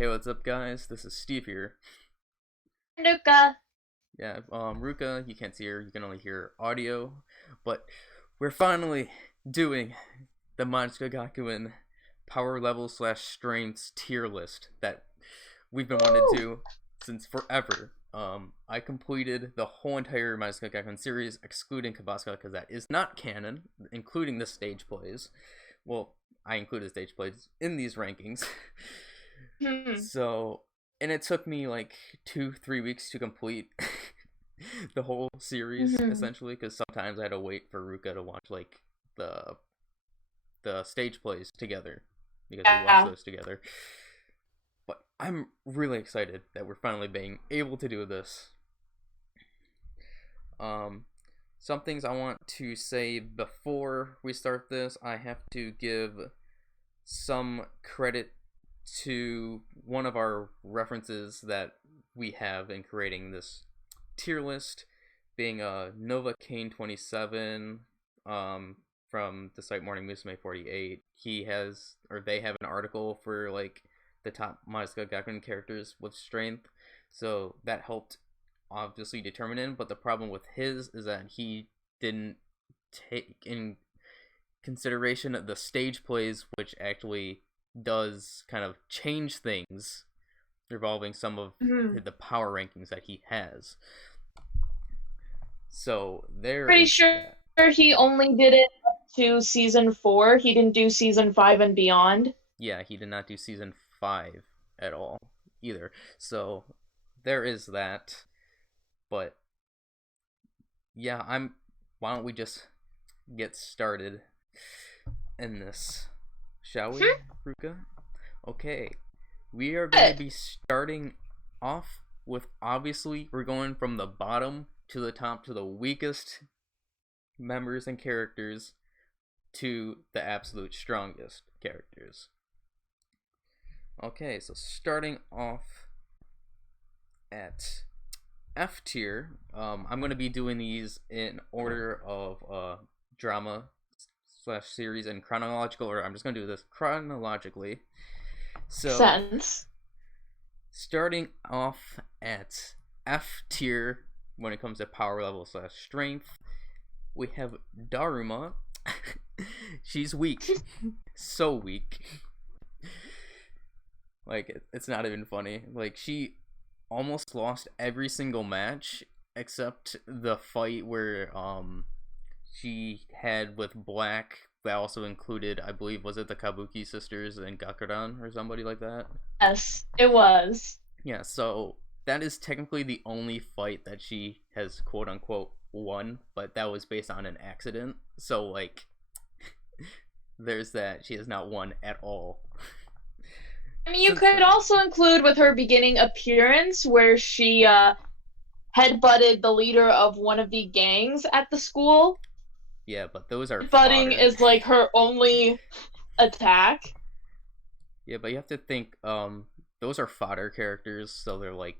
Hey, what's up, guys? This is Steve here. Ruka. Yeah, Ruka, you can't see her, you can only hear audio, but we're finally doing the Majisuka Gakuen power level slash strengths tier list that we've been wanting to Woo! do since forever. I completed the whole entire Majisuka Gakuen series, excluding Kabasuka, because that is not canon, including the stage plays. Well, I included stage plays in these rankings. Hmm. So, and it took me like 2-3 weeks to complete the whole series Hmm. essentially, because sometimes I had to wait for Ruka to watch like the the stage plays together because we watched Yeah. those together. But I'm really excited that we're finally being able to do this. Um, some things I want to say before we start this. I have to give some credit to one of our references that we have in creating this tier list, being Nova Kane 27 from the site Morning Musume 48. He has, or they have, an article for like the top Majisuka Gakuen characters with strength, so that helped obviously determine him. But the problem with his is that he didn't take in consideration the stage plays, which actually does kind of change things involving some of Hmm. the power rankings that he has. So there Pretty is sure that. he only did it up to season 4. He didn't do season 5 and beyond. Yeah, he did not do season 5 at all either. So there is that. But yeah, why don't we just get started in this? Shall we, Hmm. Ruka? Okay. We are going to Good. be starting off with, obviously, we're going from the bottom to the top to the weakest members and characters to the absolute strongest characters. Okay, so starting off at F tier, I'm going to be doing these in order of drama slash series in chronological order. I'm just going to do this chronologically. So, Sense. starting off at F tier when it comes to power level slash strength, we have Daruma. She's weak. So weak. Like, it's not even funny. Like, she almost lost every single match except the fight where she had with Black, that also included, I believe, was it the Kabuki sisters and Gakuran or somebody like that? Yes, it was. Yeah, so that is technically the only fight that she has quote unquote won, but that was based on an accident. So like there's that. She has not won at all. I mean, you Since could then. also include with her beginning appearance where she headbutted the leader of one of the gangs at the school. Yeah, but those are Headbutting fodder. is like her only attack. Yeah, but you have to think, those are fodder characters, so they're like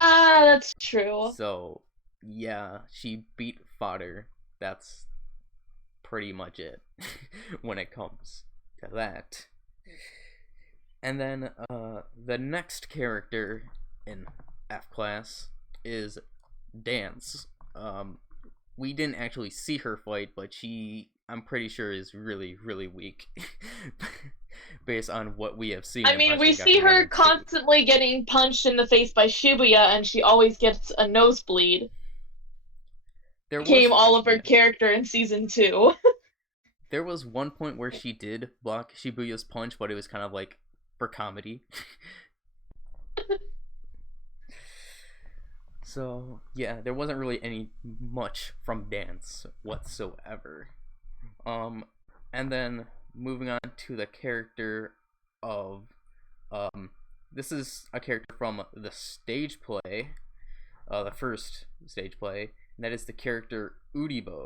Ah, that's true. so yeah, she beat fodder. That's pretty much it when it comes to that. And then the next character in F class is Dance. We didn't actually see her fight, but she, I'm pretty sure, is really, really weak based on what we have seen I in mean, we Maji see Gakuen 1 her and 2. constantly getting punched in the face by Shibuya, and she always gets a nosebleed. There Became was, all of her yeah, character in season 2. there was one point where she did block Shibuya's punch, but it was kind of like for comedy. So yeah, there wasn't really any much from Dance whatsoever. Um, and then moving on to the character of this is a character from the stage play, the first stage play, and that is the character Udibo.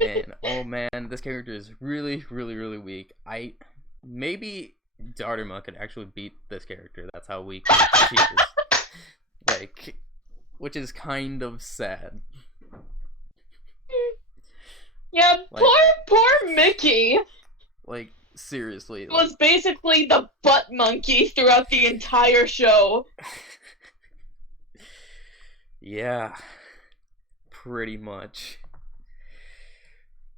And oh man, this character is really, really, really weak. I maybe Darduma could actually beat this character. That's how weak she is. Like, which is kind of sad. Yeah, Like, poor Mickey. like Seriously, It was basically the butt monkey throughout the entire show. Yeah, pretty much.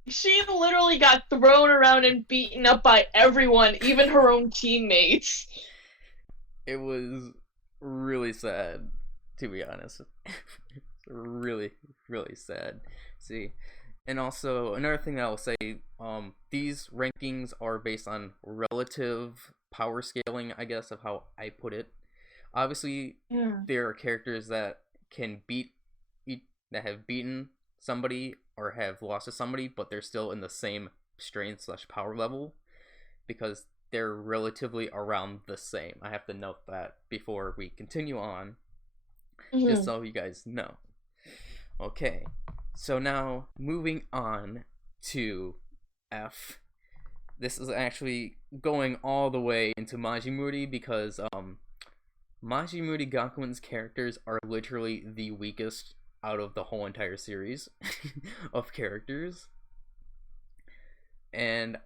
She literally got thrown around and beaten up by everyone, even her own teammates. It was really sad, to be honest. Really, really sad. See, and also another thing that I'll say, these rankings are based on relative power scaling, I guess, of how I put it. Obviously, Yeah. there are characters that can that have beaten somebody or have lost to somebody, but they're still in the same strength slash power level because they're relatively around the same. I have to note that before we continue on, just so you guys know. Okay, so now moving on to F. This is actually going all the way into Maji Moody because Maji Moody Gakuen's characters are literally the weakest out of the whole entire series of characters. And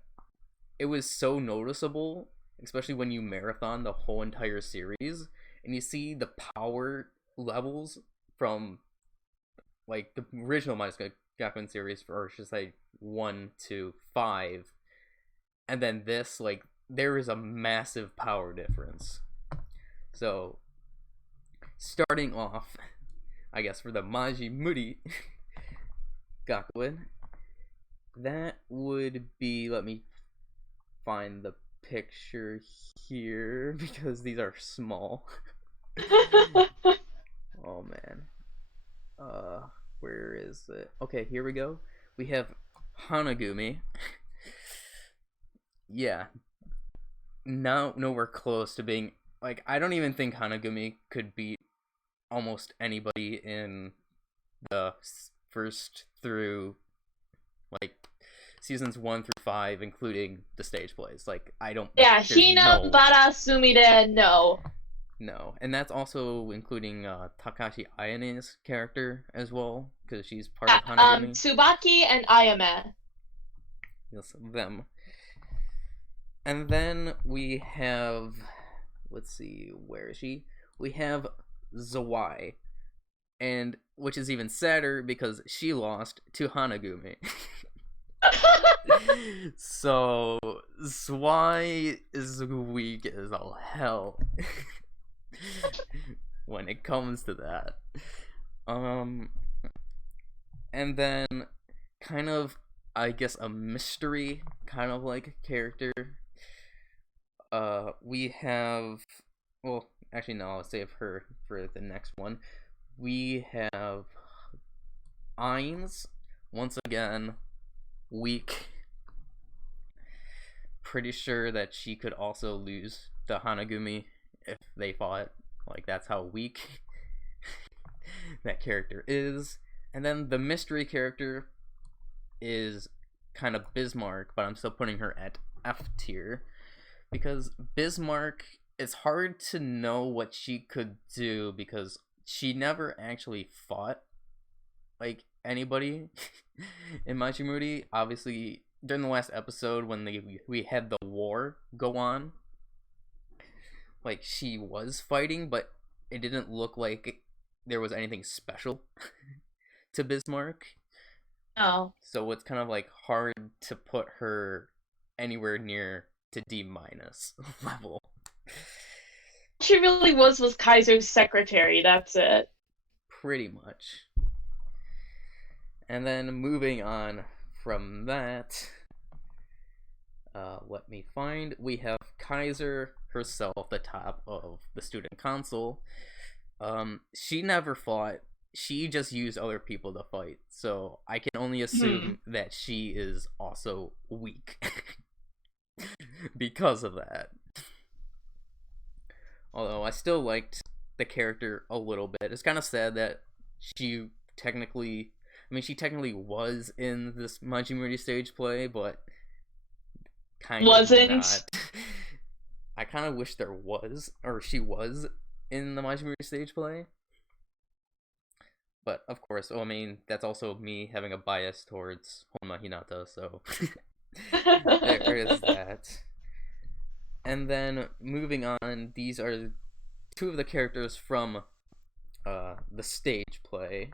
it was so noticeable, especially when you marathon the whole entire series and you see the power levels from like the original Majisuka Gakuen series, or just like 1 to 5, and then this, like, there is a massive power difference. So, starting off, I guess, for the Maji Moody Gakuen, that would be, let me find the picture here, because these are small. Oh, man. Where is it? Okay, here we go. We have Hanagumi. Yeah. Nowhere close to being, like, I don't even think Hanagumi could beat almost anybody in the first through, like, seasons 1 through 5, including the stage plays. Like, I don't. Yeah, Hina, Bara, Sumire, no. No, and that's also including Takashi Ayane's character as well, because she's part of Hanagumi. Tsubaki and Ayame. Yes, them. And then we have, let's see, where is she? We have Zawai, and which is even sadder because she lost to Hanagumi. So Zawai is weak as all hell. When it comes to that. And then kind of, I guess, a mystery kind of like character. We have, well, actually no, I'll save her for the next one. We have Ainz, once again, weak. Pretty sure that she could also lose to Hanagumi if they fought. Like, that's how weak that character is. And then the mystery character is kind of Bismarck, but I'm still putting her at F tier because Bismarck, it's hard to know what she could do because she never actually fought like anybody in Maji Moody. Obviously, during the last episode when we had the war go on, like, she was fighting, but it didn't look like there was anything special to Bismarck. Oh. So it's kind of like hard to put her anywhere near to D- level. She really was Kaiser's secretary, that's it. Pretty much. And then moving on from that, let me find, we have Kaiser herself, the top of the student council. She never fought. She just used other people to fight. So I can only assume that she is also weak because of that. Although I still liked the character a little bit. It's kind of sad that she technically was in this Maji Moody stage play, but kind of not. I kind of wish there was, or she was in the Maji Moody stage play. But of course, that's also me having a bias towards Honma Hinata, so There is that. And then moving on, these are two of the characters from the stage play.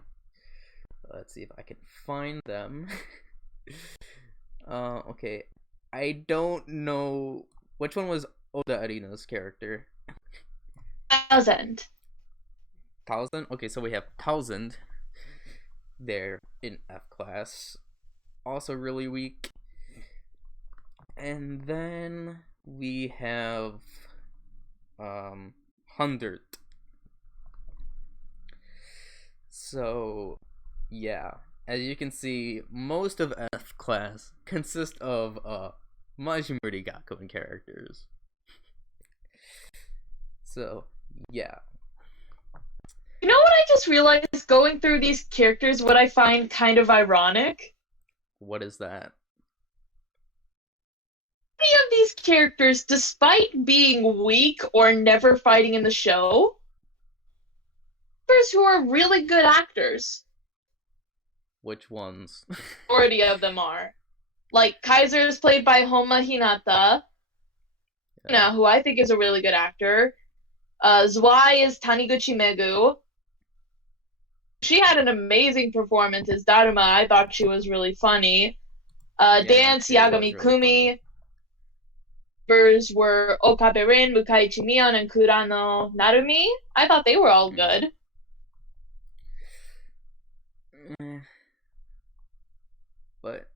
Let's see if I can find them. Okay. I don't know which one was Oda Arina's character. 1000. 1000? Okay, so we have 1000 there in F class. Also really weak. And then we have 100. So, yeah. As you can see, most of F class consists of Maji Moody Gakuen characters. So, yeah. You know what I just realized going through these characters, what I find kind of ironic? What is that? Many of these characters, despite being weak or never fighting in the show, actors who are really good actors. Which ones? Majority of them are. Like, Kaiser is played by Homa Hinata, who I think is a really good actor. Zwei is Taniguchi Megu. She had an amazing performance as Daruma. I thought she was really funny. Dance, Yagami Kumi. Members were Okabe Rin, Mukaichi Mion, and Kurano Narumi. I thought they were all good. But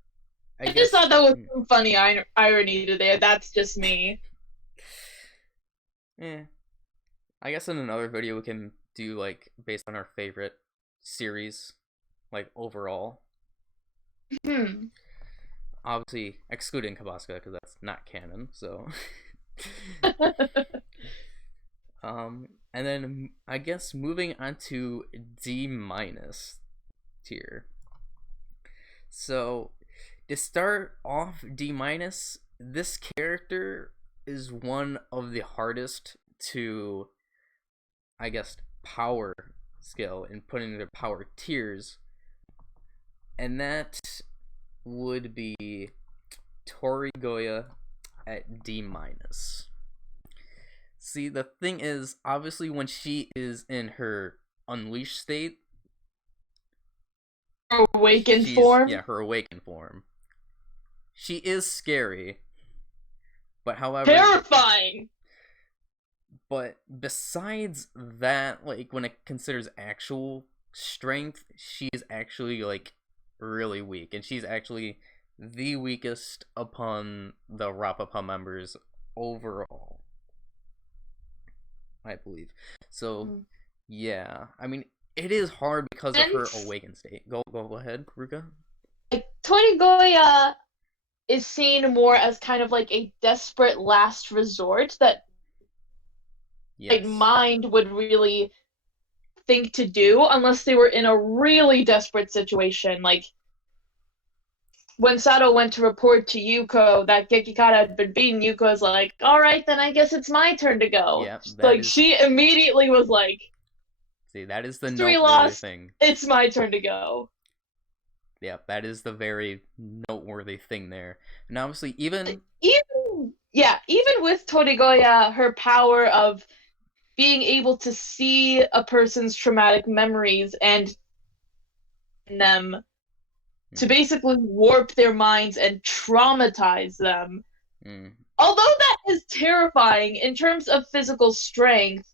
I just thought that was some funny irony to there. That's just me. I guess in another video we can do, like, based on our favorite series, like, overall. Obviously, excluding Kabasuka, because that's not canon, so... and then, I guess, moving on to D- tier. So, to start off D-, this character is one of the hardest to, I guess, power skill and put into power tiers, and that would be Torigoya at D-. See, the thing is, obviously, when she is in her unleashed state, awakened form? Yeah, her awakened form. She is scary, but however... terrifying! But besides that, like, when it considers actual strength, she's actually, like, really weak. And she's actually the weakest upon the Rapapa members overall, I believe. So, yeah. I mean, it is hard because of her awakened state. Go ahead, Ruka. Like, Torigoya is seen more as kind of like a desperate last resort that like mind would really think to do unless they were in a really desperate situation. Like when Sato went to report to Yuko that Gekikara had been beaten, Yuko's like, all right, then I guess it's my turn to go. Yeah, like she immediately was like, see, that is the noteworthy thing. It's my turn to go. Yeah, that is the very noteworthy thing there. And obviously, even with Torigoya, her power of being able to see a person's traumatic memories and them to basically warp their minds and traumatize them. Although that is terrifying in terms of physical strength,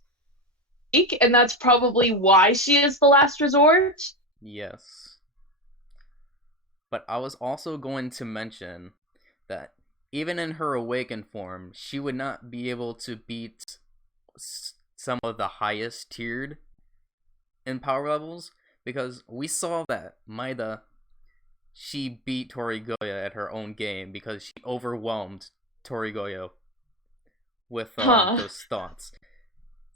and that's probably why she is the last resort. Yes. But I was also going to mention that even in her awakened form, she would not be able to beat some of the highest tiered in power levels, because we saw that Maida, she beat Torigoya at her own game because she overwhelmed Torigoya with those thoughts.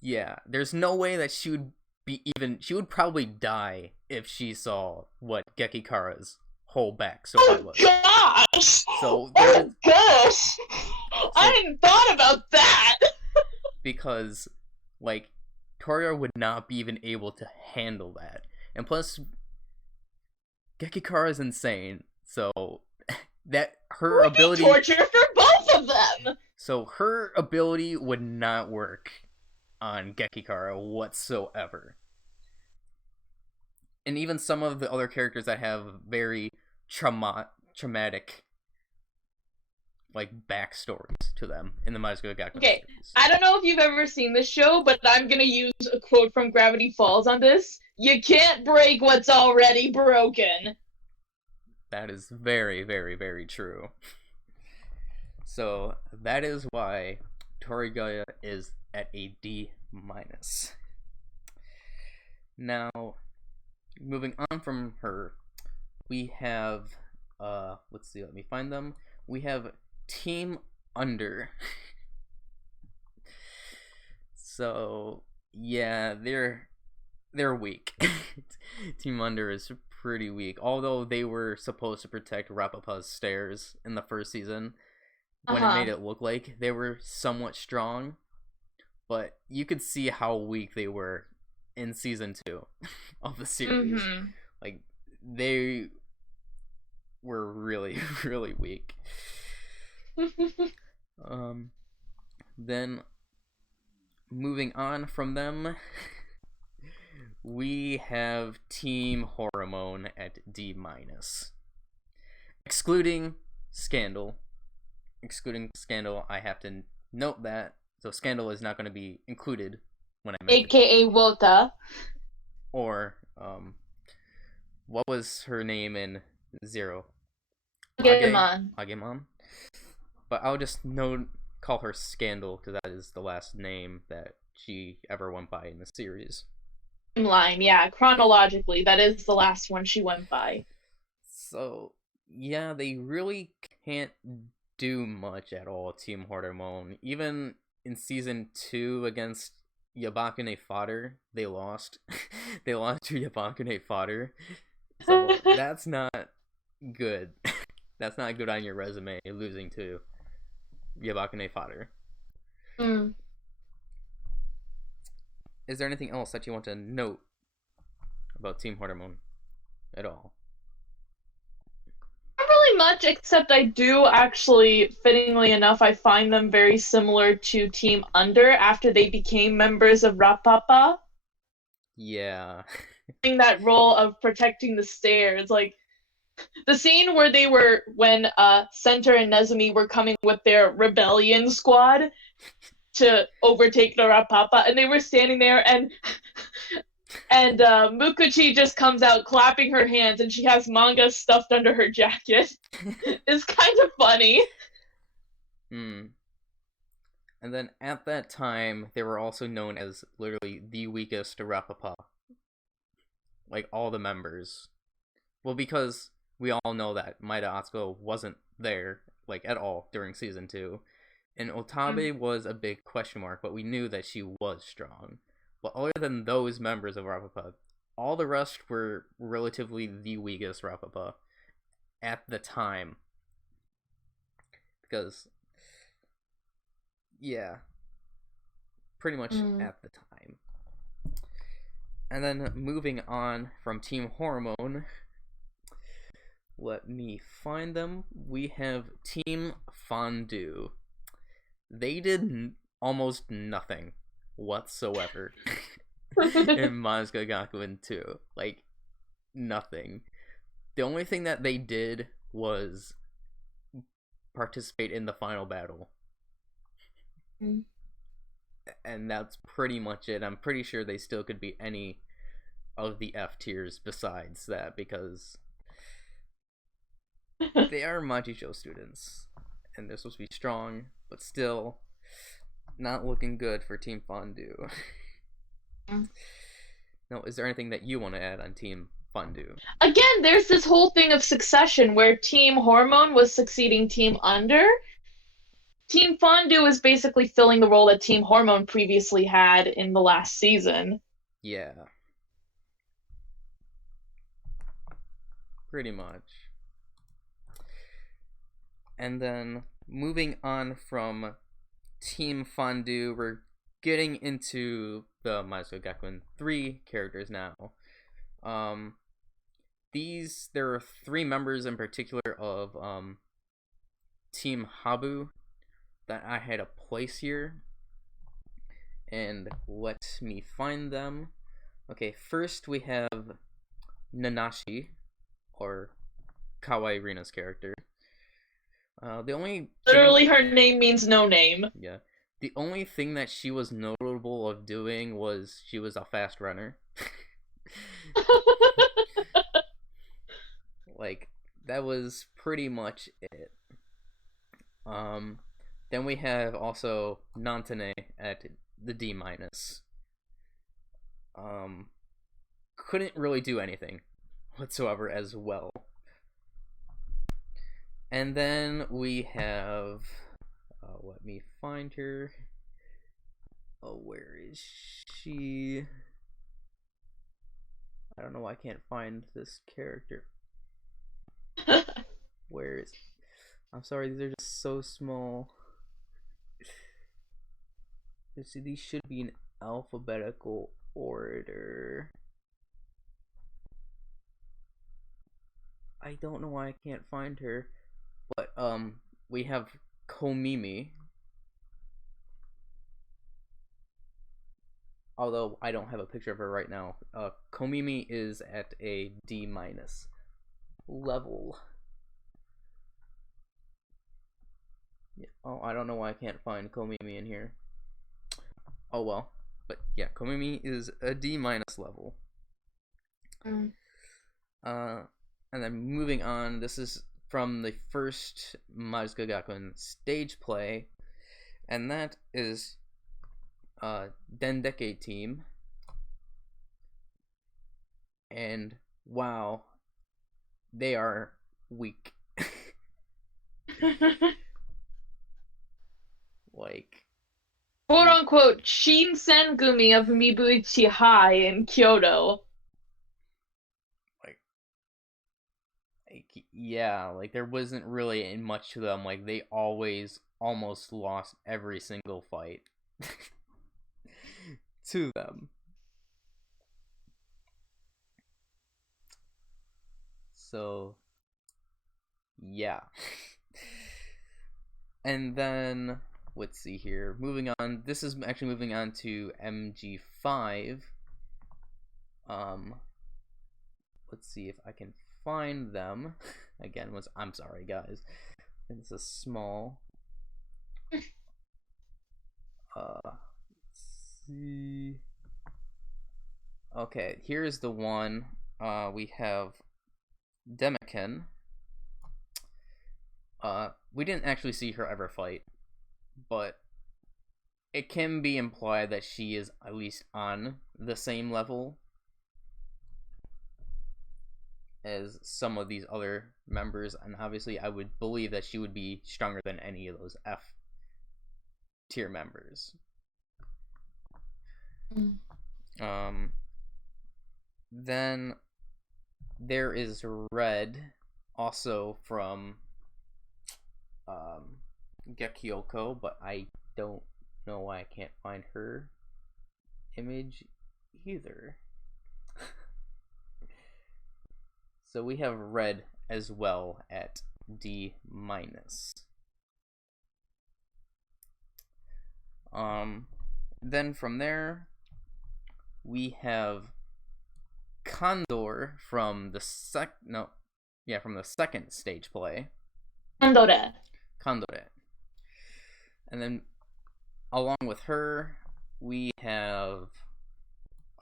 Yeah, there's no way that she would probably die if she saw what Gekikara's whole backstory was. Gosh! So gosh! I hadn't thought about that! Because, like, Torigoya would not be even able to handle that. And plus, Gekikara is insane, so that her We ability need torture for both of them. So her ability would not work on Gekikara whatsoever. And even some of the other characters that have very traumatic like backstories to them in the Majisuka Gakuen series. I don't know if you've ever seen this show, but I'm gonna use a quote from Gravity Falls on this. You can't break what's already broken. That is very, very, very true. So that is why Torigaya is at a D-. Now, moving on from her, we have let's see, let me find them. We have Team Under. So yeah, they're weak. Team Under is pretty weak. Although they were supposed to protect Rapapa's stairs in the first season, when it made it look like they were somewhat strong, but you could see how weak they were in season 2 of the series. Like, they were really, really weak. Then moving on from them, we have Team Hormone at D-. Excluding Scandal, I have to note that. So Scandal is not going to be included when I mention AKA Wota. Or, what was her name in Zero? Agemon. But I'll just call her Scandal, because that is the last name that she ever went by in the series. Line, yeah. Chronologically, that is the last one she went by. So, yeah, they really can't do much at all, Team Hormone. Even in season 2 against Yabakune Fodder, they lost. They lost to Yabakune Fodder. So that's not good. That's not good on your resume, losing to Yabakune Fodder. Is there anything else that you want to note about Team Hormone at all? Not really much, except I do actually, fittingly enough, I find them very similar to Team Under after they became members of Rapapa. Yeah. Playing that role of protecting the stairs, like the scene where they were when Center and Nezumi were coming with their rebellion squad to overtake the Rapapa, and they were standing there, and Mukuchi just comes out clapping her hands, and she has manga stuffed under her jacket. It's kind of funny. And then at that time, they were also known as literally the weakest Rapapa. Like, all the members. Well, because we all know that Maeda Atsuko wasn't there, like, at all during season 2. And Otabe was a big question mark, but we knew that she was strong. But other than those members of Rapapa, all the rest were relatively the weakest Rapapa at the time. Because, yeah, pretty much at the time. And then moving on from Team Hormone, let me find them. We have Team Fondue. They did almost nothing whatsoever in Majisuka Gakuen 2. Like, nothing. The only thing that they did was participate in the final battle. And that's pretty much it. I'm pretty sure they still could be any of the F tiers besides that, because they are Majijo students, and they're supposed to be strong, but still not looking good for Team Fondue. Now, is there anything that you want to add on Team Fondue? Again, there's this whole thing of succession where Team Hormone was succeeding Team Under. Team Fondue is basically filling the role that Team Hormone previously had in the last season. Yeah. Pretty much. And then, moving on from Team Fondue, we're getting into the Majisuka Gakuen 3 characters now. There are 3 members in particular of Team Habu that I had a place here. And let me find them. Okay, first we have Nanashi, or Kawaii Rina's character. The only Literally, her name means no name. Yeah. The only thing that she was notable of doing was she was a fast runner. Like, that was pretty much it. Then we have also Nantane at the D minus. Couldn't really do anything whatsoever as well. And then we have, let me find her. Oh, where is she? I don't know why I can't find this character. Where is... I'm sorry, these are just so small. Let's see, these should be in alphabetical order. I don't know why I can't find her. But, we have Komimi. Although I don't have a picture of her right now. Komimi is at a D minus level. Yeah. Oh, I don't know why I can't find Komimi in here. Oh well. But yeah, Komimi is a D minus level. And then moving on, this is from the first Majisuka Gakuen stage play, and that is Dendeke team. And wow, they are weak. Like, quote unquote Shinsen Gumi of Mibuichi High in Kyoto. Yeah, like there wasn't really much to them. Like, they always almost lost every single fight to them. So yeah. And then let's see here. Moving on. This is actually moving on to MG5. Let's see if I can find them. Again, I'm sorry, guys. It's a small. Let's see. Okay, here's the one. We have Demiken. We didn't actually see her ever fight, but it can be implied that she is at least on the same level as some of these other members, and obviously I would believe that she would be stronger than any of those F tier members. Then there is Red, also from Gekyoko, but I don't know why I can't find her image either. So we have Red as well at D minus. Then from there we have Condor from the second stage play. Condor. And then along with her we have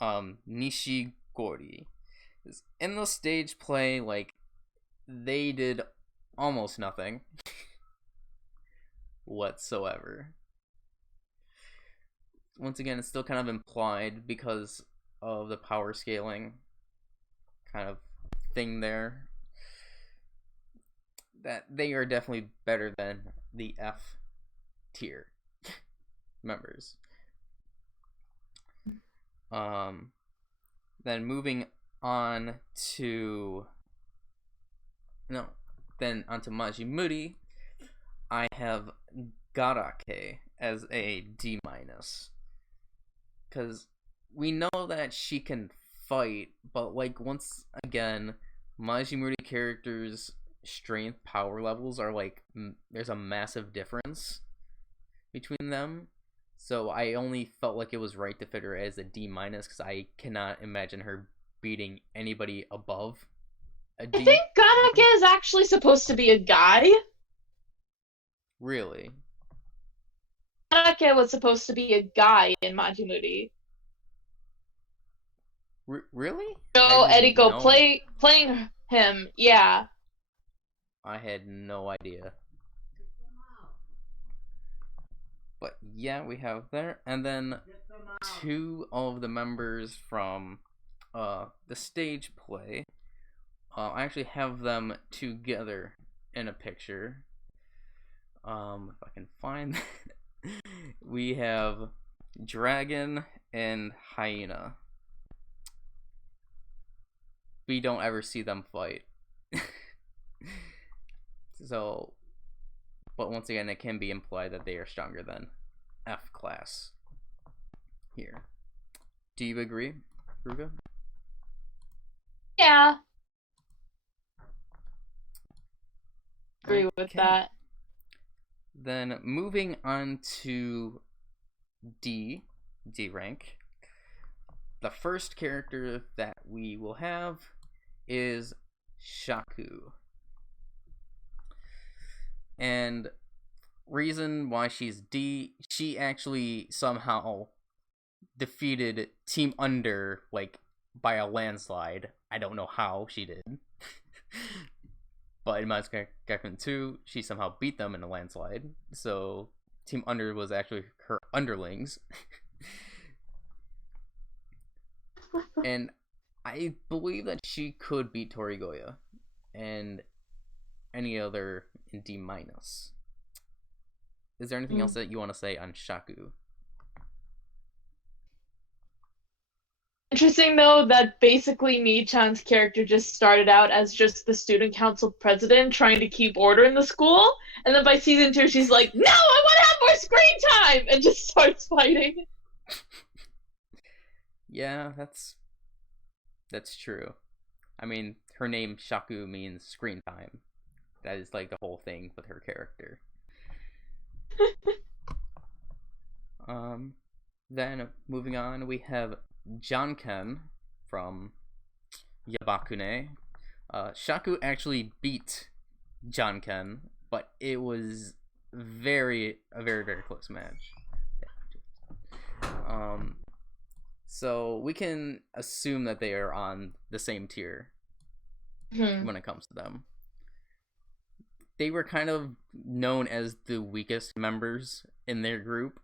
Nishigori. In the stage play, like, they did almost nothing whatsoever. Once again, it's still kind of implied because of the power scaling kind of thing there, that they are definitely better than the F tier members. Then moving on to onto Maji Moody, I have Garake as a D minus, because we know that she can fight, but like, once again, Maji Moody characters strength power levels are like there's a massive difference between them. So I only felt like it was right to fit her as a D minus because I cannot imagine her beating anybody above a D. I think Ganake is actually supposed to be a guy. Really? Ganake was supposed to be a guy in Maji Moody. Really? So Eriko playing him, yeah. I had no idea. But yeah, we have there. And then two of the members from the stage play. I actually have them together in a picture. If I can find we have Dragon and Hyena. We don't ever see them fight. So, but once again, it can be implied that they are stronger than F class here. Do you agree, Ruka? Yeah. Agree with that. Then moving on to D rank. The first character that we will have is Shaku. And reason why she's D, she actually somehow defeated Team Under like by a landslide. I don't know how she did. But in Majisuka Gakuen 2, she somehow beat them in a landslide. So Team Under was actually her underlings. And I believe that she could beat Torigoya and any other in D minus. Is there anything else that you want to say on Shaku? Interesting though that basically Mi-chan's character just started out as just the student council president trying to keep order in the school, and then by season 2 she's like, "No, I want to have more screen time," and just starts fighting. Yeah, that's true. I mean, her name Shaku means screen time. That is like the whole thing with her character. Then moving on, we have Janken from Yabakune. Shaku actually beat Janken, but it was a very close match. So we can assume that they are on the same tier when it comes to them. They were kind of known as the weakest members in their group.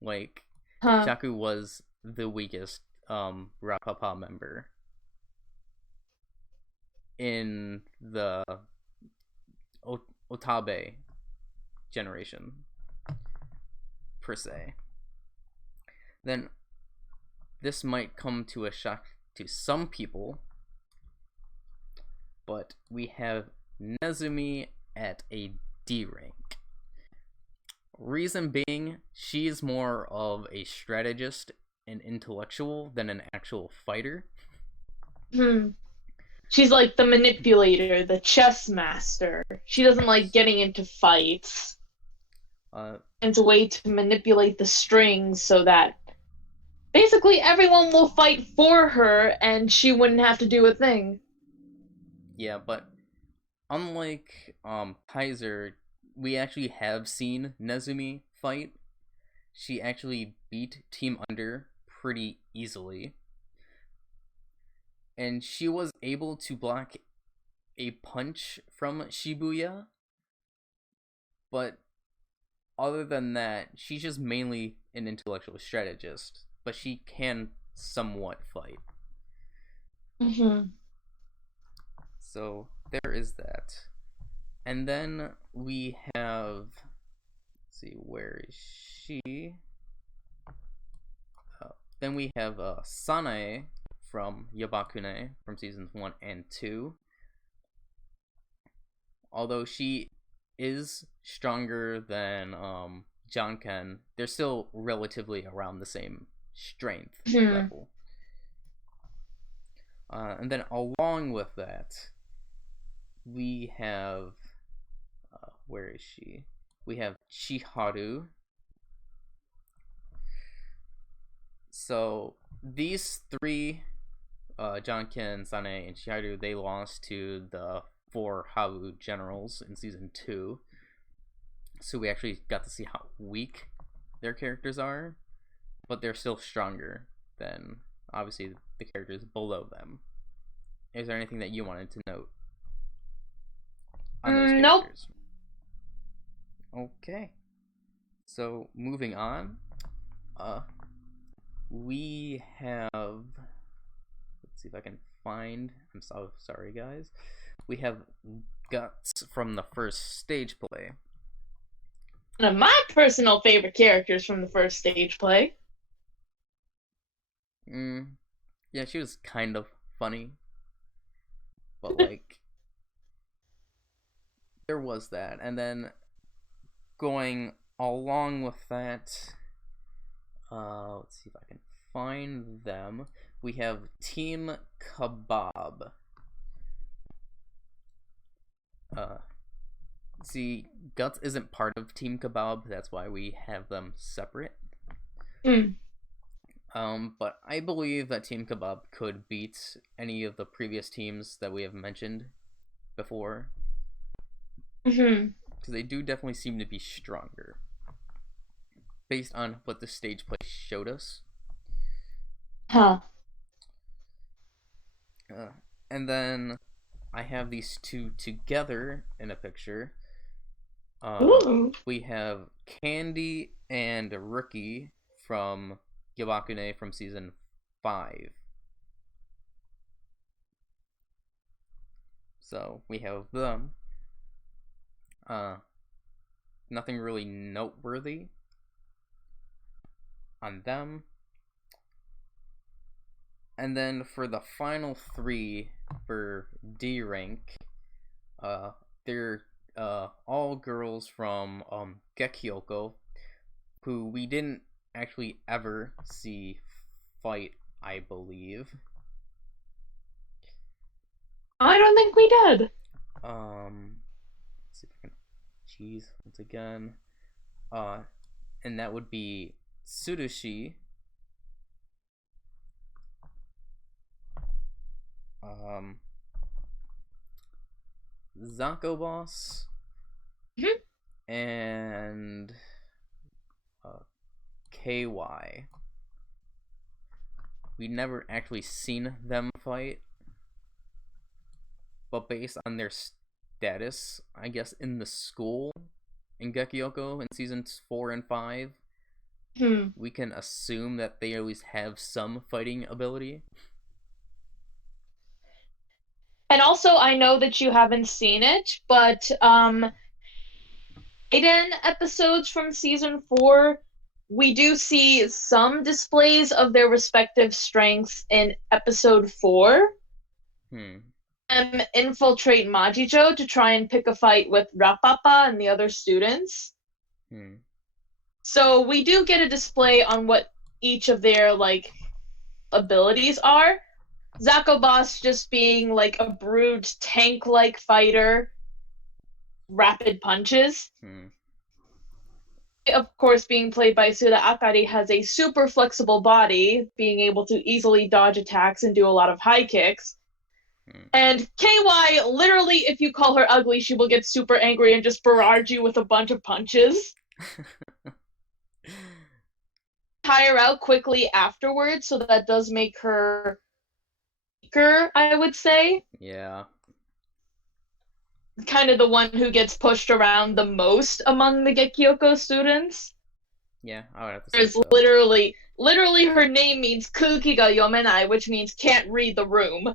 Like, Shaku was the weakest Rapapa member in the Otabe generation, per se. Then, this might come to a shock to some people, but we have Nezumi at a D rank. Reason being, she's more of a strategist and intellectual than an actual fighter. She's like the manipulator, the chess master. She doesn't like getting into fights. It's a way to manipulate the strings so that basically everyone will fight for her and she wouldn't have to do a thing. Yeah, but unlike Kaiser, we actually have seen Nezumi fight. She actually beat Team Under pretty easily. And she was able to block a punch from Shibuya. But other than that, she's just mainly an intellectual strategist. But she can somewhat fight. So there is that. And then we have, let's see, where is she? Then we have Sanae from Yabakune from seasons 1 and 2. Although she is stronger than Janken, they're still relatively around the same strength level. And then along with that, we have where is she? We have Chiharu. So these three, Janken, Sane, and Chiharu, they lost to the 4 Habu generals in season 2. So we actually got to see how weak their characters are, but they're still stronger than, obviously, the characters below them. Is there anything that you wanted to note on those characters? Nope. Okay. So, moving on. We have... Let's see if I can find... I'm so sorry, guys. We have Guts from the first stage play. One of my personal favorite characters from the first stage play. Yeah, she was kind of funny. But, like... there was that. And then, going along with that... let's see if I can find them. We have Team Kebab. See, Guts isn't part of Team Kebab, that's why we have them separate. But I believe that Team Kebab could beat any of the previous teams that we have mentioned before. Because they do definitely seem to be stronger, based on what the stage play showed us. And then I have these two together in a picture. We have Candy and Rookie from Gyabakune from season 5. So we have them. Nothing really noteworthy on them. And then for the final 3 for D rank, they're all girls from Gekyoko, who we didn't actually ever see fight, I believe. I don't think we did. Let's see if I can... Jeez, once again. And that would be Tsurushi. Zanko Boss. And KY. We never actually seen them fight, but based on their status, I guess, in the school in Gekyoko in seasons 4 and 5, we can assume that they always have some fighting ability. And also, I know that you haven't seen it, but Aiden episodes from season 4, we do see some displays of their respective strengths in episode 4. Infiltrate Majijo to try and pick a fight with Rapapa and the other students. So we do get a display on what each of their, like, abilities are. Zako Boss just being, like, a brute tank-like fighter. Rapid punches. Of course, being played by Suda Akari, has a super flexible body, being able to easily dodge attacks and do a lot of high kicks. And KY, literally, if you call her ugly, she will get super angry and just barrage you with a bunch of punches. Tire out quickly afterwards, so that does make her weaker, I would say. Yeah. Kind of the one who gets pushed around the most among the Gekyoko students. Yeah, I would have to say so. Literally her name means Kuki ga yomenai, which means can't read the room.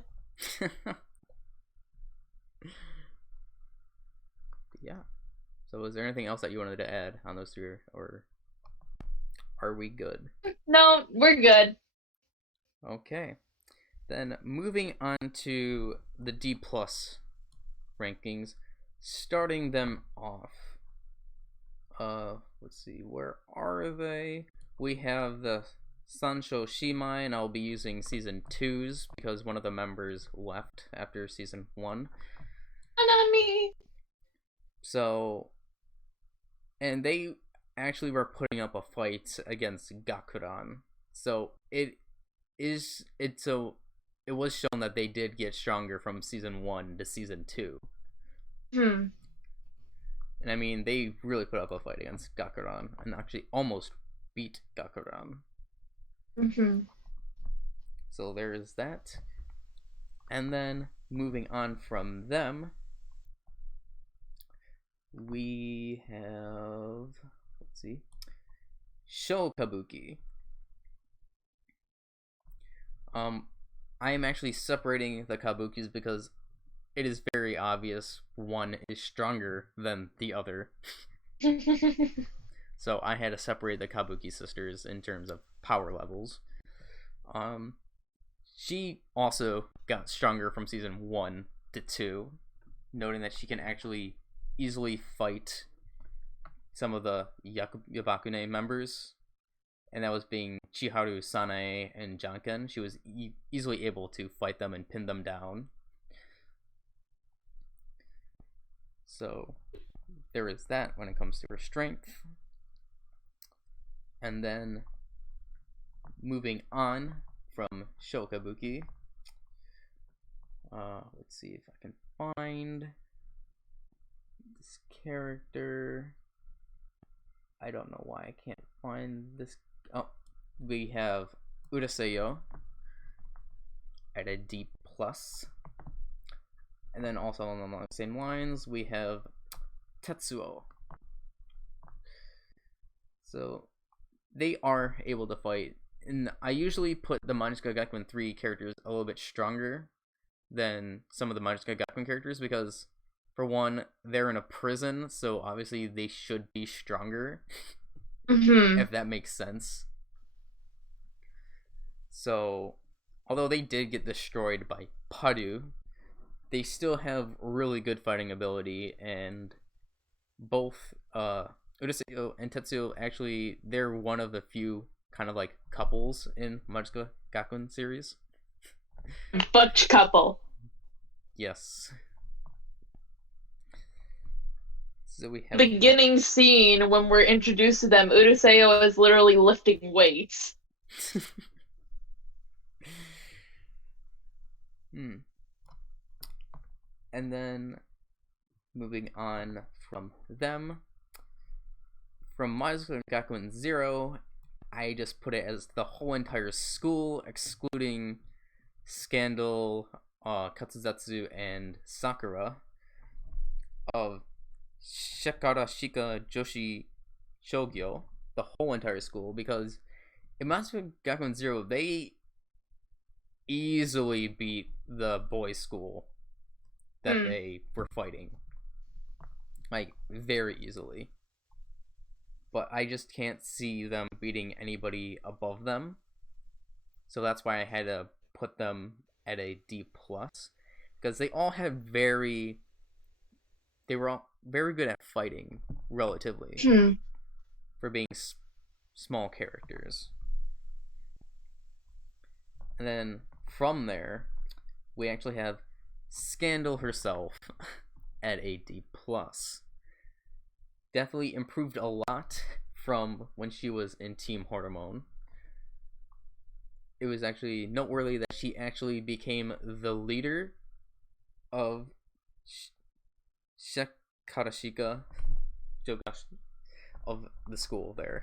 Yeah. So is there anything else that you wanted to add on those 2, or are we good? No, we're good. Okay. Then moving on to the D+ rankings, starting them off. Let's see, where are they? We have the Sansho Shimai, and I'll be using season 2's because one of the members left after season 1. Nanami. So, and they actually were putting up a fight against Gakuran. So it was shown that they did get stronger from season 1 to season 2. Hmm. And I mean, they really put up a fight against Gakuran and actually almost beat Gakuran. Mm-hmm. So there is that. And then moving on from them, we have, let's see, Sho Kabuki. I am actually separating the Kabukis because it is very obvious one is stronger than the other. So I had to separate the Kabuki sisters in terms of power levels. She also got stronger from season 1 to 2, noting that she can actually easily fight some of the Yabakune members, and that was being Chiharu, Sanae, and Janken. She was easily able to fight them and pin them down. So there is that when it comes to her strength. And then moving on from Sho Kabuki, let's see if I can find this character. I don't know why I can't find this. Oh, we have Uraseyo at a D+. And then also along the same lines, we have Tetsuo. So they are able to fight. And I usually put the Majisuka Gakuen 3 characters a little bit stronger than some of the Majisuka Gakuen characters because, for one, they're in a prison, so obviously they should be stronger, if that makes sense. So, although they did get destroyed by Paru, they still have really good fighting ability, and both Uraseyo and Tetsuo, actually, they're one of the few kind of like couples in Majisuka Gakuen series. Butch couple. Yes. So we have beginning scene when we're introduced to them. Uraseyo is literally lifting weights. And then moving on from them, from Majisuka Gakuen 0, I just put it as the whole entire school, excluding Scandal, Katsuzetsu, and Sakura, of Shekarashika Joshi Shogyo, the whole entire school, because in Majisuka Gakuen 0, they easily beat the boys' school that they were fighting. Like, very easily. But I just can't see them beating anybody above them. So that's why I had to put them at a D+. Because they all had they were all very good at fighting, relatively. For being small characters. And then from there, we actually have Scandal herself at a D+. Definitely improved a lot from when she was in Team Hormone. It was actually noteworthy that she actually became the leader of Shekarashika Jogashi of the school there.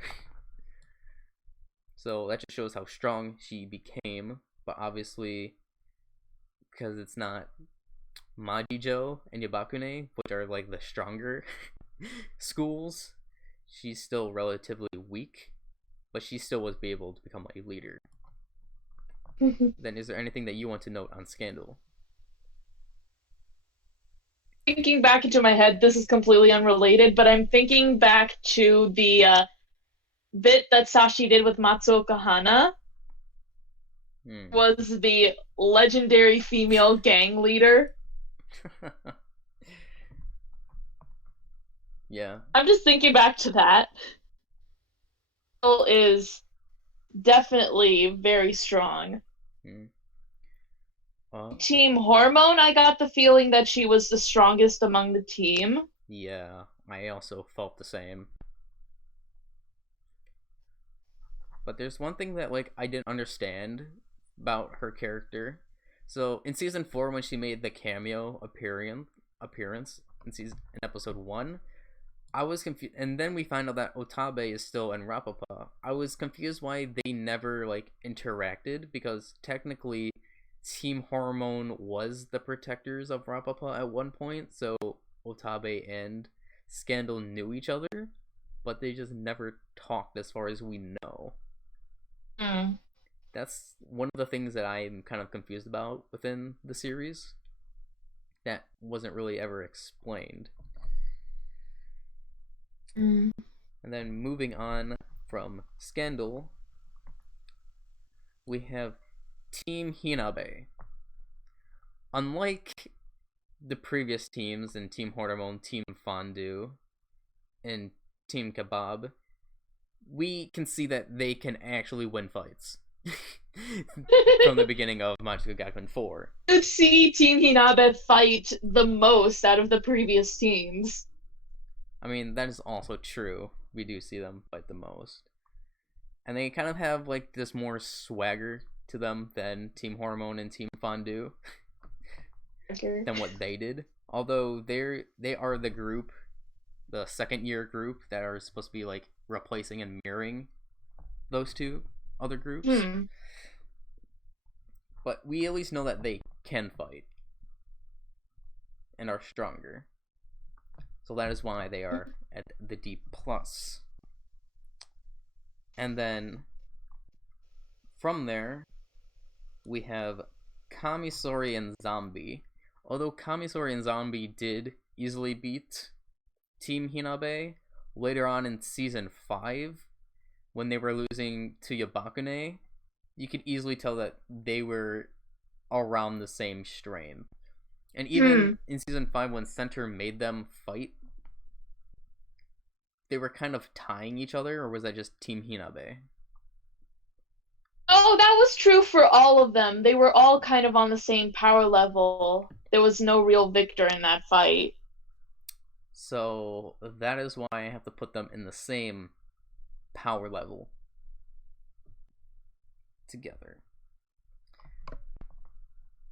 So that just shows how strong she became, but obviously, because it's not Majijo and Yabakune, which are like the stronger schools, she's still relatively weak, but she still was able to become a leader. Then is there anything that you want to note on Scandal? Thinking back into my head, this is completely unrelated, but I'm thinking back to the bit that Sashi did with Matsuoka Hana. Was the legendary female gang leader. Yeah. I'm just thinking back to that. Is definitely very strong. Team Hormone, I got the feeling that she was the strongest among the team. Yeah, I also felt the same. But there's one thing that like I didn't understand about her character. So in season 4, when she made the cameo appearance in episode 1, I was confused, and then we find out that Otabe is still in Rapapa. I was confused why they never like interacted, because technically Team Hormone was the protectors of Rapapa at one point, so Otabe and Scandal knew each other, but they just never talked as far as we know. Mm. That's one of the things that I'm kind of confused about within the series. That wasn't really ever explained. Mm. And then moving on from Scandal, we have Team Hinabe. Unlike the previous teams in Team Hormone, Team Fondue, and Team Kebab, we can see that they can actually win fights. From the beginning of Majisuka Gakuen 4. Could see Team Hinabe fight the most out of the previous teams. I mean, that is also true. We do see them fight the most. And they kind of have like this more swagger to them than Team Hormone and Team Fondue. Than what they did. Although they are the group, the second year group, that are supposed to be like replacing and mirroring those two other groups. But we at least know that they can fight and are stronger. So that is why they are at the D+. And then from there, we have Kamisori and Zombie. Although Kamisori and Zombie did easily beat Team Hinabe later on in season 5, when they were losing to Yabakune, you could easily tell that they were around the same strain. And even in season 5, when Center made them fight, they were kind of tying each other, or was that just Team Hinabe? Oh, that was true for all of them. They were all kind of on the same power level. There was no real victor in that fight. So that is why I have to put them in the same power level together.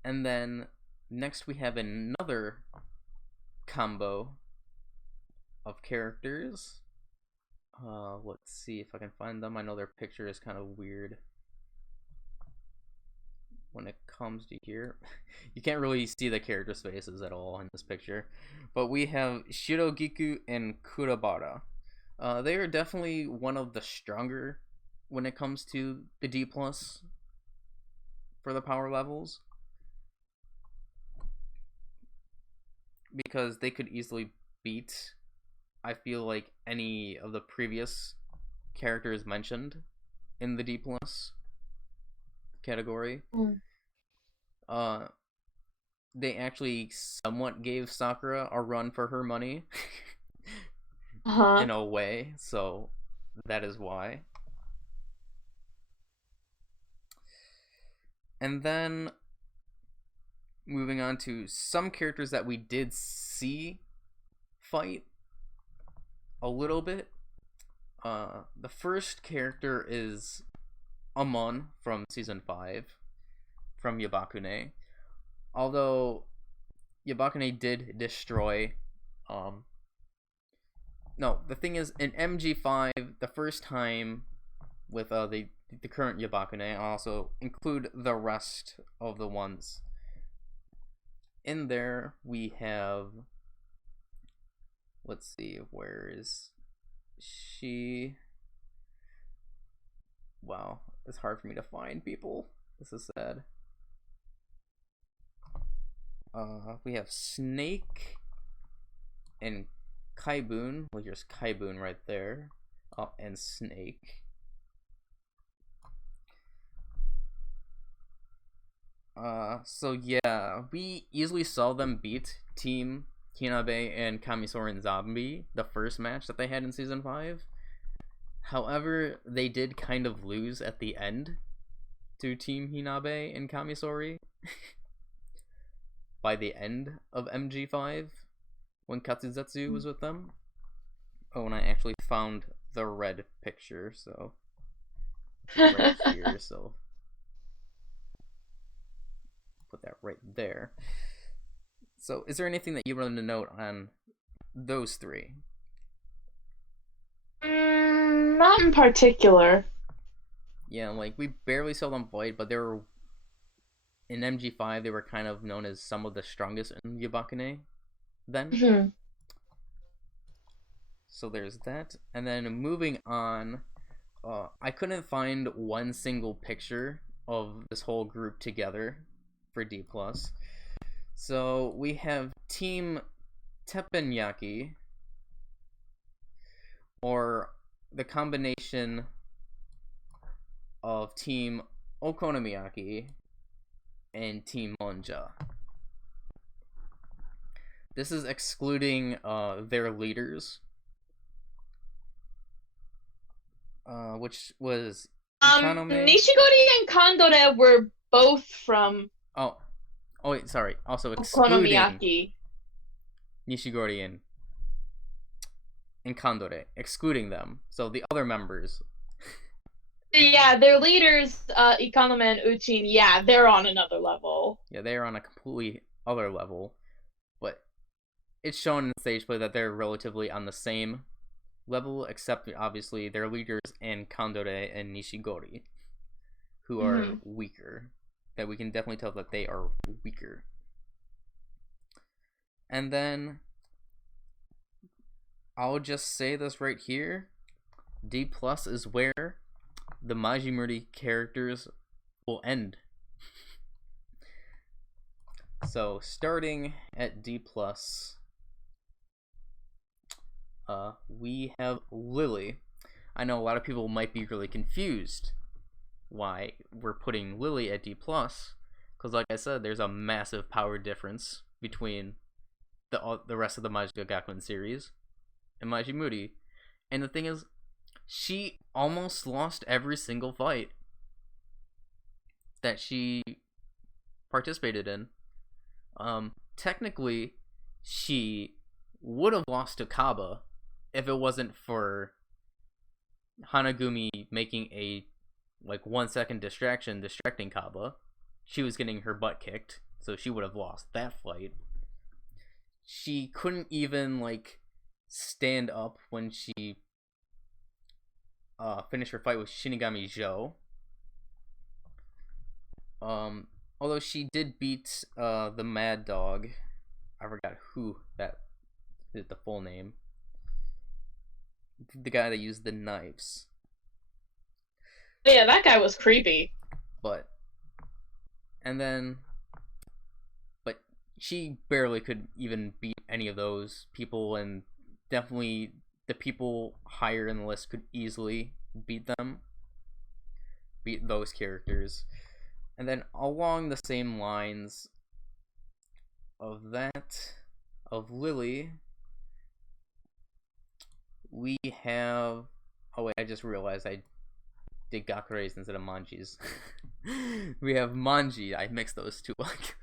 And then next we have another combo of characters. Let's see if I can find them. I know their picture is kind of weird when it comes to here. You can't really see the characters' faces at all in this picture. But we have Shirogiku and Kurabara. They are definitely one of the stronger when it comes to the D+ for the power levels, because they could easily beat, I feel like, any of the previous characters mentioned in the D+ category. They actually somewhat gave Sakura a run for her money in a way, so that is why. And then moving on to some characters that we did see fight a little bit. The first character is Amon from season 5 from Yabakune. Although Yabakune did destroy no, the thing is, in MG5, the first time with the current Yabakune, I'll also include the rest of the ones. In there, we have, let's see, where is she? Wow, it's hard for me to find people. This is sad. We have Snake and Kaibun. Well, here's Kaibun right there. Oh, and Snake. So yeah, we easily saw them beat Team Hinabe and Kamisori and Zombie the first match that they had in season 5. However, they did kind of lose at the end to Team Hinabe and Kamisori. by the end of MG5 when Katsuzetsu was with them. Oh, and I actually found the red picture, so right here, so put that right there. So, is there anything that you wanted to note on those three? Not in particular. Yeah, like we barely saw them fight, but they were in MG5. They were kind of known as some of the strongest in Yubakane then. Mhm. So there's that, and then moving on, I couldn't find one single picture of this whole group together for D+. So we have Team Teppanyaki, or the combination of Team Okonomiyaki and Team Monja. This is excluding their leaders, which was Ikanome. Nishigori and Kandore were both from Oh wait, sorry. Also excluding Okonomiyaki. Nishigori and Kandore, excluding them. So the other members. Yeah, their leaders, Ikanome and Uchin, yeah, they're on another level. Yeah, they are on a completely other level. But it's shown in stage play that they're relatively on the same level, except obviously their leaders and Kandore and Nishigori, who are weaker. That we can definitely tell that they are weaker. And then I'll just say this right here. D+ is where the Maji Moody characters will end. So starting at D+, we have Lily. I know a lot of people might be really confused why we're putting Lily at D+, because like I said, there's a massive power difference between the rest of the Majisuka Gakuen series and Maji Moody. And the thing is, she almost lost every single fight that she participated in. Technically, she would have lost to Kaba if it wasn't for Hanagumi making a 1 second distracting Kaba. She was getting her butt kicked, so she would have lost that fight. She couldn't even stand up when she finished her fight with Shinigami Jo. Although she did beat the Mad Dog. I forgot who that is, the full name. The guy that used the knives. Yeah, that guy was creepy. But she barely could even beat any of those people, and definitely the people higher in the list could easily beat those characters. And then along the same lines of Lily, we have... Oh wait, I just realized I did Gakure's instead of Manji's. We have Manji. I mixed those two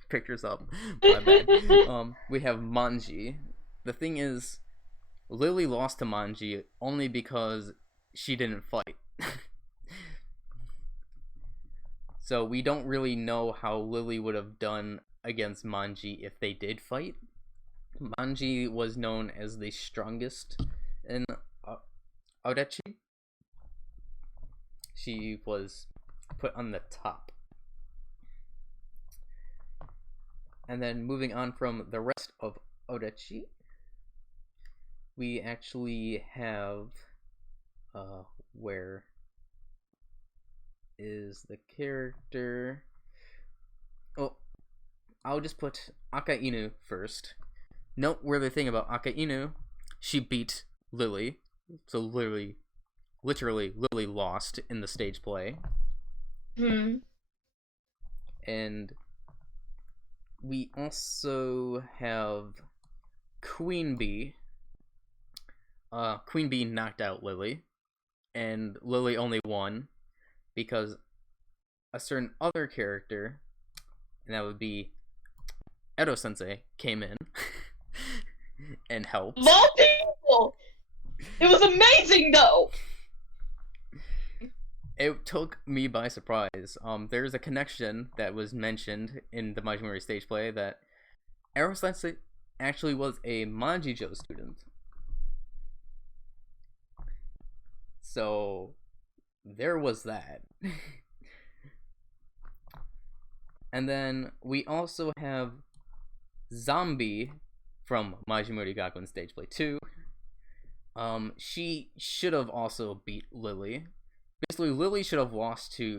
pictures up. My bad. We have Manji. The thing is, Lily lost to Manji only because she didn't fight. So we don't really know how Lily would have done against Manji if they did fight. Manji was known as the strongest in Orechi. She was put on the top. And then moving on from the rest of Orechi, we actually have where is the character? Oh, I'll just put Akainu first. Noteworthy thing about Akainu, she beat Lily, so literally Lily lost in the stage play. And we also have Queen Bee. Queen Bee knocked out Lily, and Lily only won because a certain other character, and that would be Edo-sensei came in and helped. Of all people! It was amazing, though! It took me by surprise. There's a connection that was mentioned in the Maji Moody stage play that Edo-sensei actually was a Manjijo student. So there was that. And then we also have Zombie from Maji Moody Gakuen Stage Play 2. She should have also beat Lily. Basically, Lily should have lost to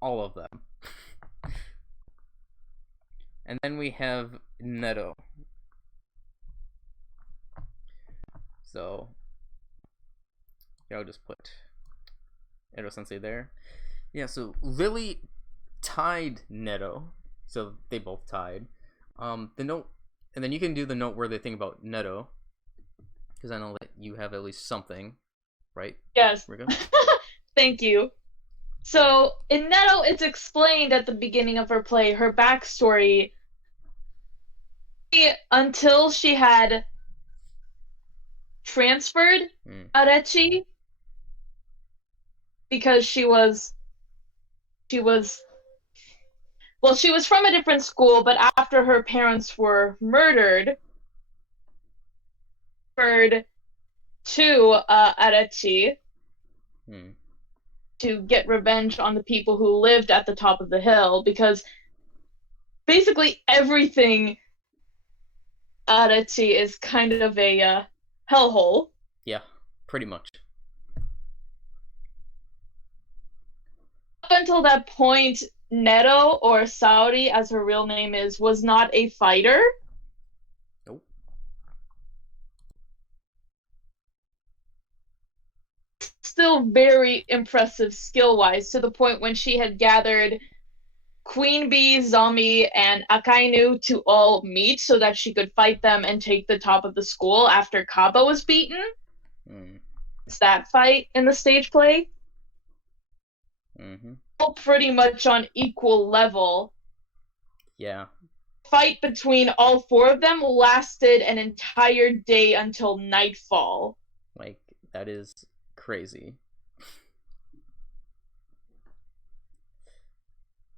all of them. And then we have Neto. So, yeah, I'll just put Edo-sensei there. Yeah, so Lily tied Neto, so they both tied. The note, and then you can do the noteworthy thing about Neto, because I know that you have at least something, right? Yes. Rika? Thank you. So, in Neto, it's explained at the beginning of her play, her backstory, until she had transferred Arechi, because she was from a different school, but after her parents were murdered, to Arechi to get revenge on the people who lived at the top of the hill, because basically everything Arechi is kind of a hellhole. Yeah, pretty much. Up until that point, Neto, or Saori as her real name is, was not a fighter. Nope. Still very impressive skill-wise, to the point when she had gathered Queen Bee, Zombie, and Akainu to all meet so that she could fight them and take the top of the school after Kaba was beaten. It's that fight in the stage play. All pretty much on equal level. Yeah. Fight between all four of them lasted an entire day until nightfall. Like, that is crazy.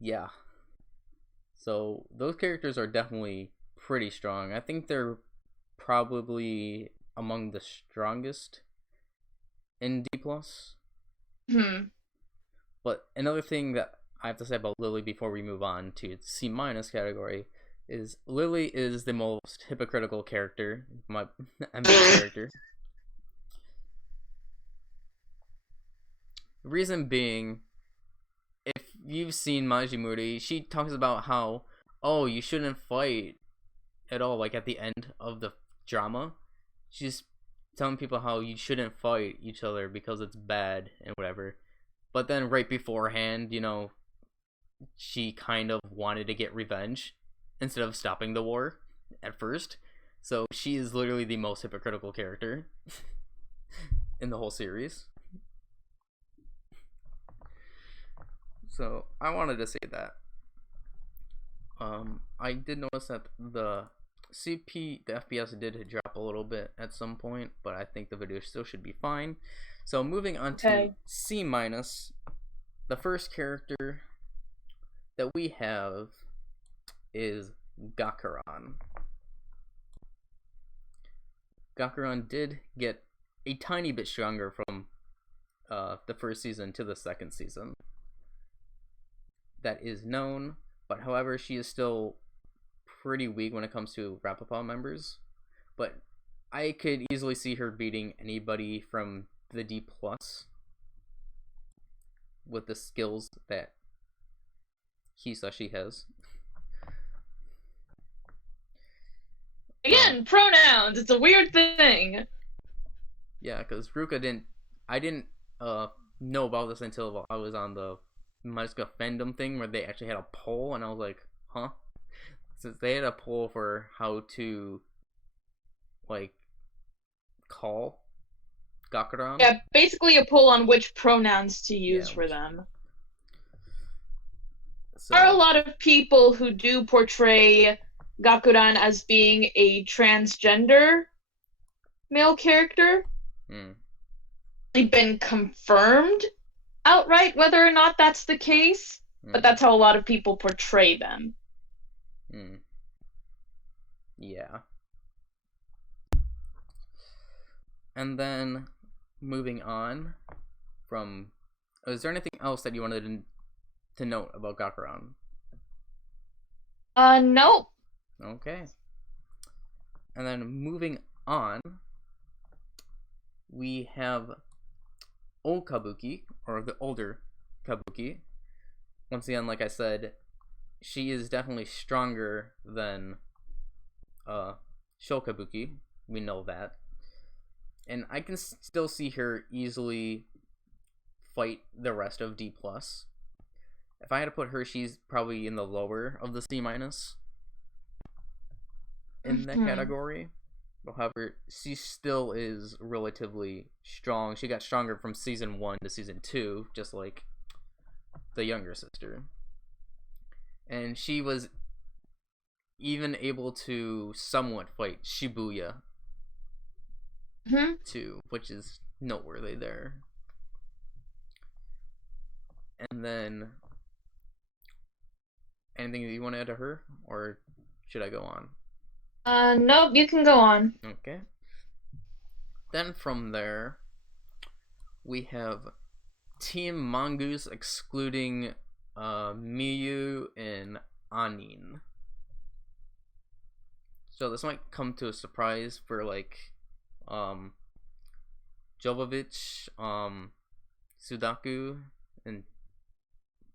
Yeah. So those characters are definitely pretty strong. I think they're probably among the strongest in D+. But another thing that I have to say about Lily before we move on to C- category is Lily is the most hypocritical character, my MV character. The reason being, if you've seen Maji Moody, she talks about how, oh, you shouldn't fight at all, like at the end of the drama. She's telling people how you shouldn't fight each other because it's bad and whatever. But then right beforehand, you know, she kind of wanted to get revenge instead of stopping the war at first. So she is literally the most hypocritical character in the whole series. So I wanted to say that. I did notice that the FPS did drop a little bit at some point, but I think the video still should be fine. So moving on to C-, the first character that we have is Gakuran. Gakuran did get a tiny bit stronger from the first season to the second season. That is known, but however, she is still pretty weak when it comes to Rapapa members. But I could easily see her beating anybody from the D+ with the skills that Hisashi has. Again, pronouns. It's a weird thing. Yeah, because Ruka I didn't know about this until I was on the Majisuka fandom thing where they actually had a poll, and I was like, huh? Since they had a poll for how to, like, call Gakuran. Yeah, basically a poll on which pronouns to use for them. So, There are a lot of people who do portray Gakuran as being a transgender male character. Hmm. It's been confirmed outright whether or not that's the case, but that's how a lot of people portray them. Yeah. And then moving on from, is there anything else that you wanted to note about Gakuran? No. Okay. And then moving on, we have old Kabuki, or the older Kabuki. Once again, like I said, she is definitely stronger than Sho Kabuki. We know that. And I can still see her easily fight the rest of D+. If I had to put her, she's probably in the lower of the C- in that category. However, she still is relatively strong. She got stronger from season 1 to season 2, just like the younger sister. And she was even able to somewhat fight Shibuya too, which is noteworthy there. And then, anything that you want to add to her, or should I go on? Nope, you can go on. Okay. Then from there, we have Team Mongoose excluding Miyu and Anin. So this might come to a surprise for like Jovovich, Sudaku, and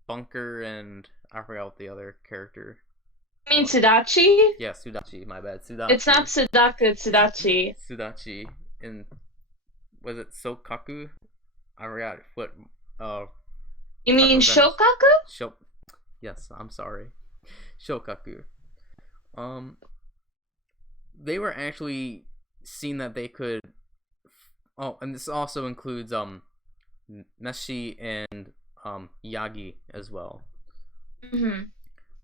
Bunker, and I forgot what the other character. You mean Sudachi? Yeah, Sudachi, my bad. Sudachi. It's not Sudaku, it's Sudachi. Sudachi. And was it Sokaku? I forgot what You mean Shokaku? Yes, I'm sorry. Shokaku. They were actually seen that they could. Oh, and this also includes Neshi and Yagi as well.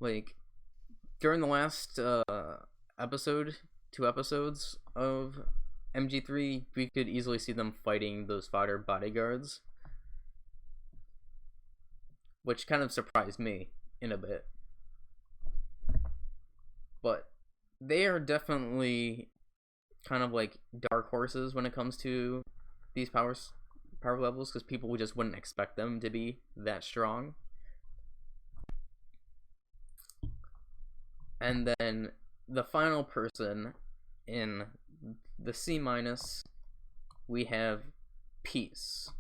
Like during the last episode, 2 episodes of MG3, we could easily see them fighting those fodder bodyguards, which kind of surprised me in a bit. But they are definitely kind of like dark horses when it comes to these power levels, because people just wouldn't expect them to be that strong. And then the final person in the C-, we have Peace.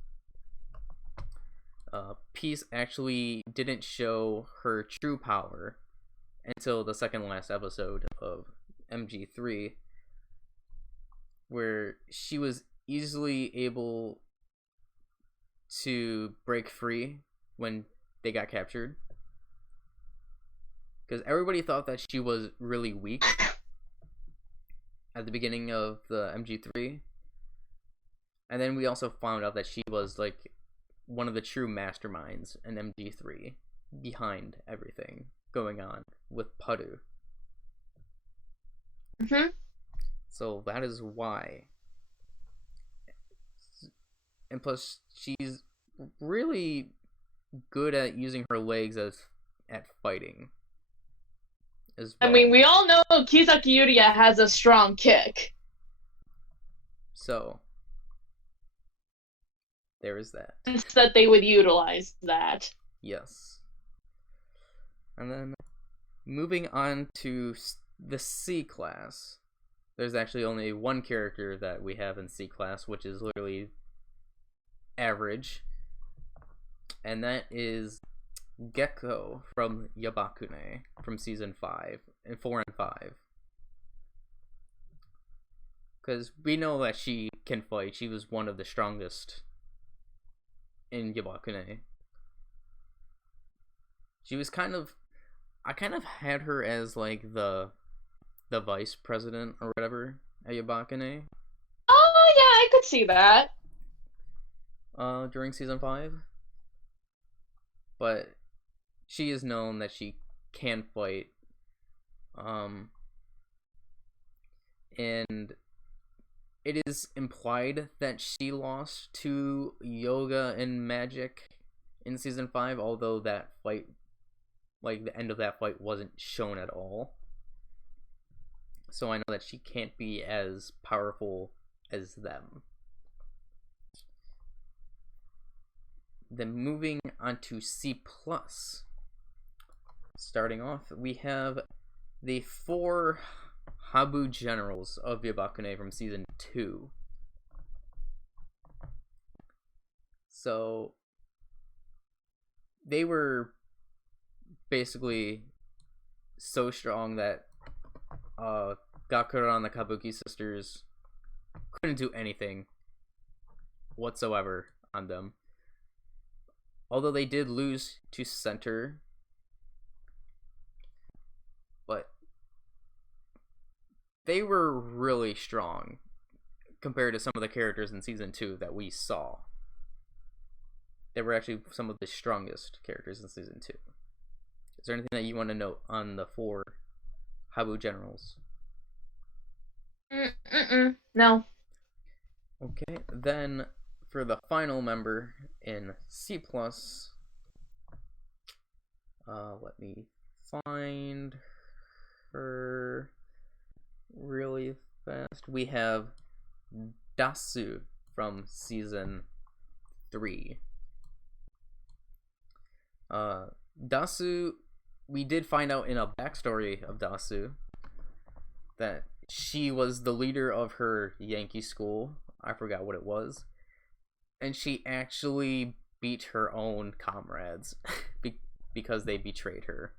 Peace actually didn't show her true power until the second last episode of MG3, where she was easily able to break free when they got captured. Because everybody thought that she was really weak at the beginning of the MG3. And then we also found out that she was like one of the true masterminds in MG3 behind everything going on with Padu. So that is why. And plus, she's really good at using her legs at fighting as well. I mean, we all know Kisaki Yuria has a strong kick. So there is that. That they would utilize that. Yes. And then moving on to the C class, there's actually only one character that we have in C class, which is literally average, and that is Gecko from Yabakune from season 5 and 4 and 5. Because we know that she can fight. She was one of the strongest in Yabakune. She was I kind of had her as like the vice president or whatever at Yabakune. Oh yeah, I could see that. During season 5. But she is known that she can fight. and it is implied that she lost to Yoga and Magic in season 5, although that fight, like the end of that fight, wasn't shown at all. So I know that she can't be as powerful as them. Then moving on to C+. Starting off, we have the 4 Habu generals of Yabakune from season 2. So they were basically so strong that Gakura and the Kabuki sisters couldn't do anything whatsoever on them. Although they did lose to Center, but they were really strong compared to some of the characters in season 2 that we saw. They were actually some of the strongest characters in season 2. Is there anything that you want to note on the 4 Habu generals? No. Okay, then for the final member in C+, let me find her really fast. We have Dasu from season 3. Dasu, we did find out in a backstory of Dasu that she was the leader of her Yankee school. I forgot what it was. And she actually beat her own comrades because they betrayed her.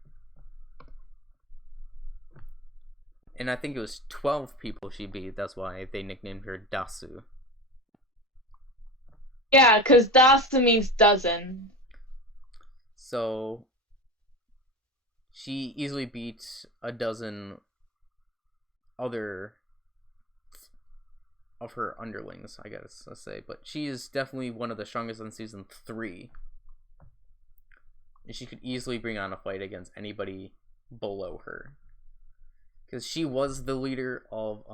And I think it was 12 people she beat. That's why they nicknamed her Dasu. Yeah, because Dasu means dozen. So she easily beat a dozen other of her underlings, I guess, let's say. But she is definitely one of the strongest in season 3. And she could easily bring on a fight against anybody below her. Because she was the leader of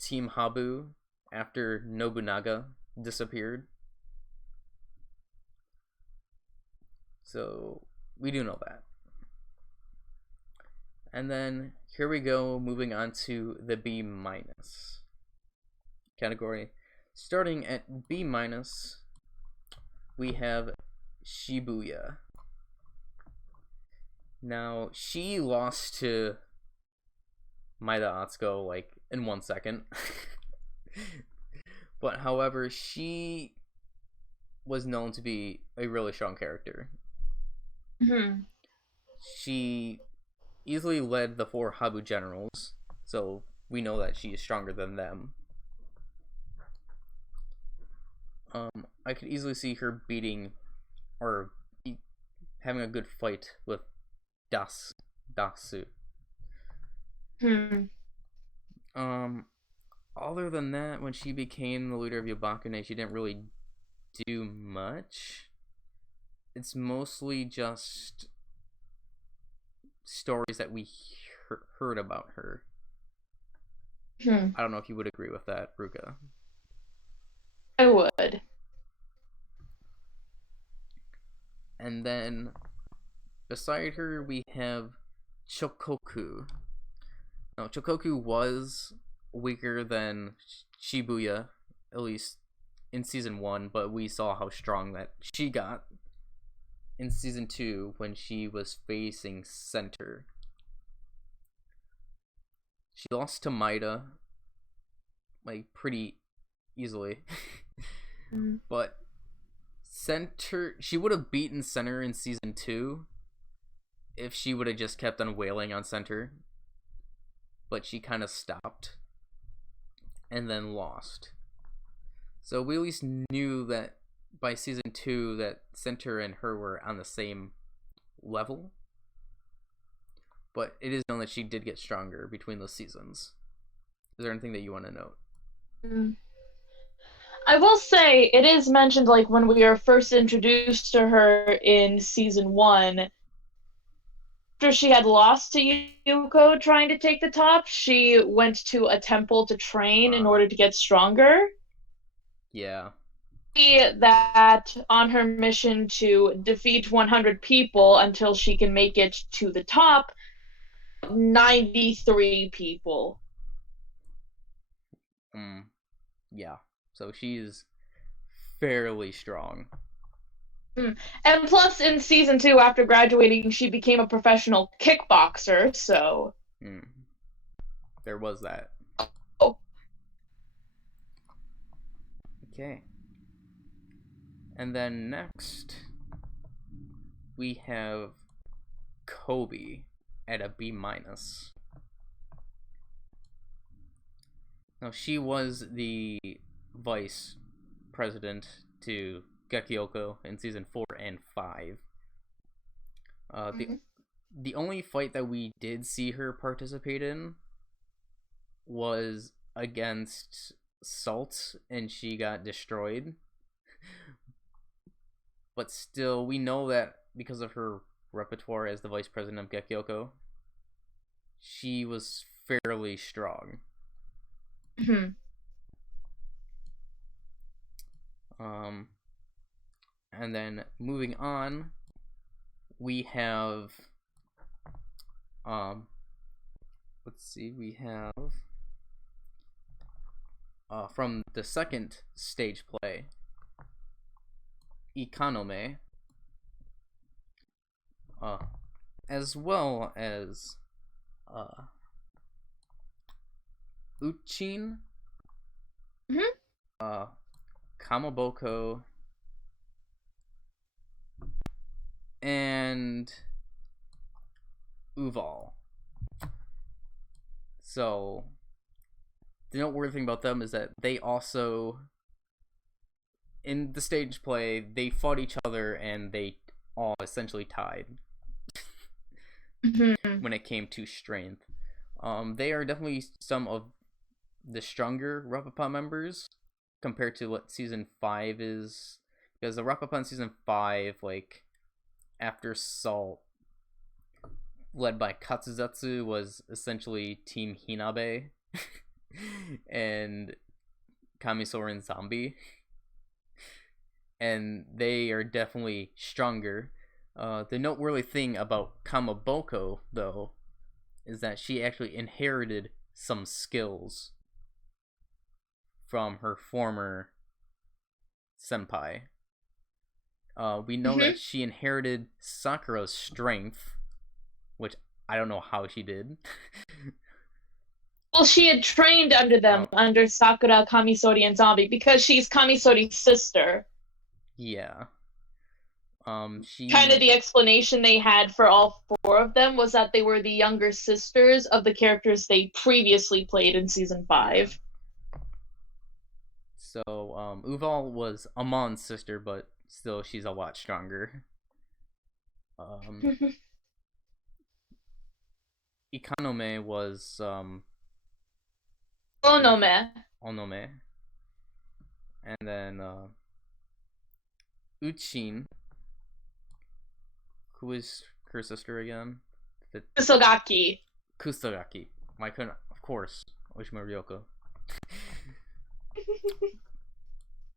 Team Habu after Nobunaga disappeared. So we do know that. And then here we go, moving on to the B- category. Starting at B-, we have Shibuya. Now, she lost to Maida Atsuko like in 1 second. But however, she was known to be a really strong character. Mm-hmm. She easily led the 4 Habu generals, so we know that she is stronger than them. I could easily see her beating or having a good fight with Dasu. Other than that, when she became the leader of Yabakune, she didn't really do much. It's mostly just stories that we heard about her. I don't know if you would agree with that, Ruka. I would. And then beside her, we have Chokoku. Now, Chokoku was weaker than Shibuya, at least in season 1, but we saw how strong that she got in season 2 when she was facing Center. She lost to Maida, like, pretty easily. But Center, she would have beaten Center in season 2 if she would have just kept on wailing on Center. But she kind of stopped and then lost. So we at least knew that by season 2 that Center and her were on the same level. But it is known that she did get stronger between those seasons. Is there anything that you want to note? I will say it is mentioned, like, when we are first introduced to her in season 1, after she had lost to Yuko trying to take the top, she went to a temple to train in order to get stronger. Yeah. That on her mission to defeat 100 people until she can make it to the top, 93 people. Yeah. So she's fairly strong. And plus, in season 2, after graduating, she became a professional kickboxer, so. There was that. Oh. Okay. And then next, we have Kobe at a B-. Now, she was the vice president to Gekioko in season 4 and 5. The only fight that we did see her participate in was against Salt, and she got destroyed. But still, we know that because of her repertoire as the vice president of Gekioko, she was fairly strong. And then moving on, we have let's see, we have from the second stage play, Ikanome, as well as Uchin, Kamaboko, and Uval. So the noteworthy thing about them is that they also, in the stage play, they fought each other and they all essentially tied when it came to strength. They are definitely some of the stronger Rapapa members compared to what season 5 is, because the Rapapa in season 5, like after Salt, led by Katsuzetsu, was essentially Team Hinabe and Kamisoren Zombie, and they are definitely stronger. The noteworthy thing about Kamaboko, though, is that she actually inherited some skills from her former senpai. We know that she inherited Sakura's strength, which I don't know how she did. Well, she had trained under them, under Sakura, Kamisori, and Zombie, because she's Kamisori's sister. Yeah. Kind of the explanation they had for all 4 of them was that they were the younger sisters of the characters they previously played in season 5. Yeah. So, Uval was Amon's sister, but still, she's a lot stronger. Ikanome was Onome. And then Uchin, who is her sister again? Kusogaki. Why couldn't, of course, Oshima Ryoko.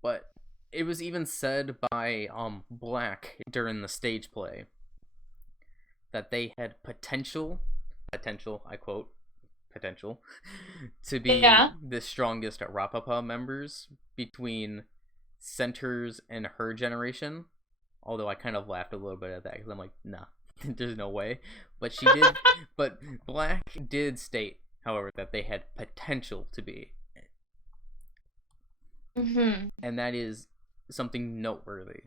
But it was even said by Black during the stage play that they had potential, I quote, potential, to be the strongest Rapapa members between Centers and her generation. Although I kind of laughed a little bit at that because I'm like, nah, there's no way. But she did. But Black did state, however, that they had potential to be. And that is something noteworthy.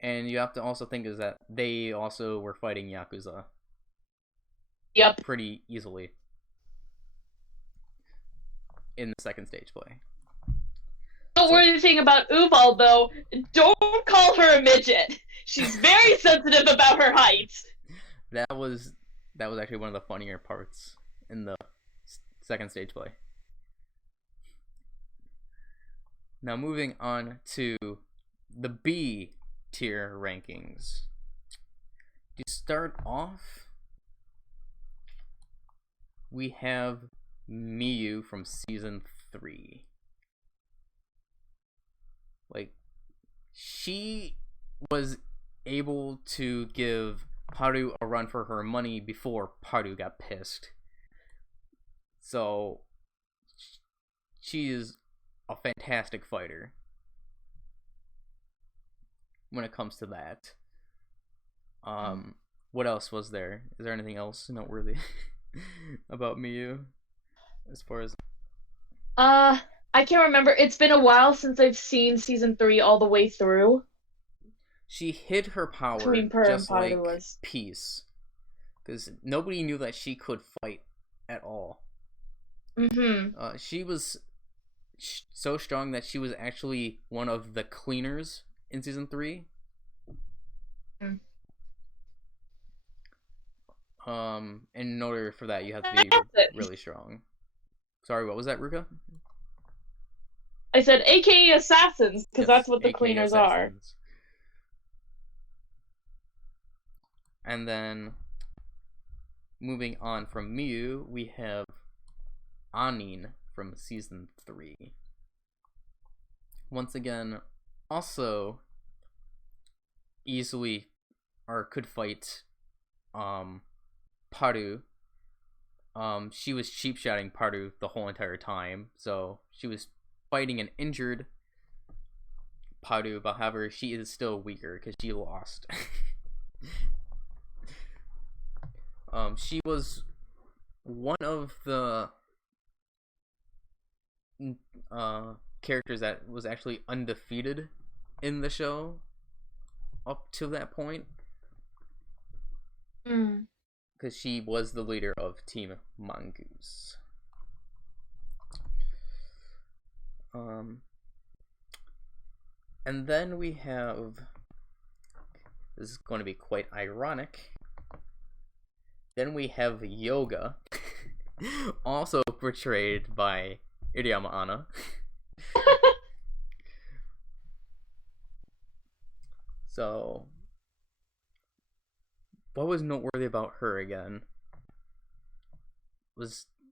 And you have to also think is that they also were fighting Yakuza. Yep. Pretty easily. In the second stage play. The worrying thing about Uval, though, don't call her a midget. She's very sensitive about her height. That was actually one of the funnier parts in the second stage play. Now moving on to the B tier rankings. To start off, we have Miyu from season 3. Like, she was able to give Haru a run for her money before Haru got pissed. So, she is a fantastic fighter when it comes to that. What else was there? Is there anything else noteworthy about Miyu as far as I can't remember. It's been a while since I've seen season 3 all the way through. she hid her power Between her and just Paru like was. Peace, because nobody knew that she could fight at all. She was so strong that she was actually one of the cleaners in season 3. In order for that, you have to be really strong. Sorry, what was that, Ruka? I said AKA assassins, because Yes, that's what the AKA cleaners assassins. And then, moving on from Miyu, we have Anin from season 3. Once again, also easily or could fight Paru. She was cheap shotting Paru the whole entire time, so she was fighting an injured Paru, but however, she is still weaker because she lost. She was one of the characters that was actually undefeated in the show up to that point, because she was the leader of Team Mongoose. And then we have, this is going to be quite ironic, then we have Yoga, also portrayed by Iriyama Anna. So, what was noteworthy about her again?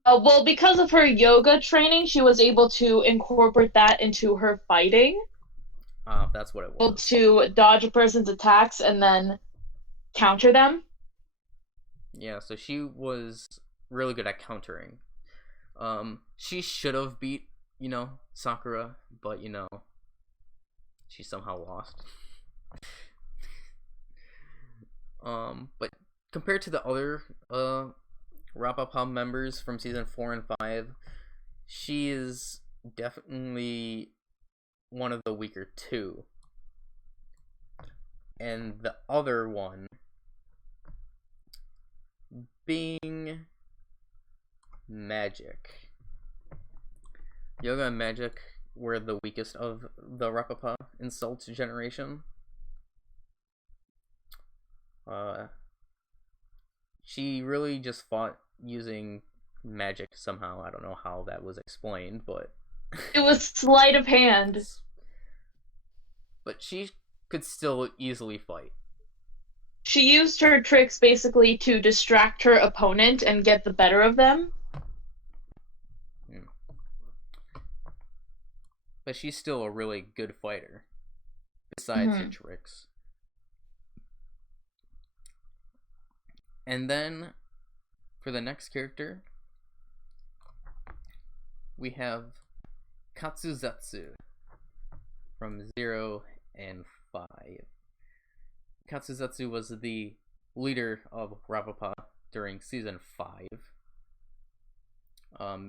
Well, because of her yoga training, she was able to incorporate that into her fighting. That's what it was. Able to dodge a person's attacks and then counter them. Yeah, so she was really good at countering. She should have beat, Sakura, but she somehow lost. But compared to the other Rapapa members from season 4 and 5, she is definitely one of the weaker two. And the other one being Magic. Yoga and Magic were the weakest of the Rapapa Insult generation. She really just fought using magic somehow. I don't know how that was explained, but it was sleight of hand. But she could still easily fight. She used her tricks basically to distract her opponent and get the better of them. But she's still a really good fighter, besides her tricks. And then, for the next character, we have Katsuzatsu from 0 and 5. Katsuzatsu was the leader of Rapapa during season 5.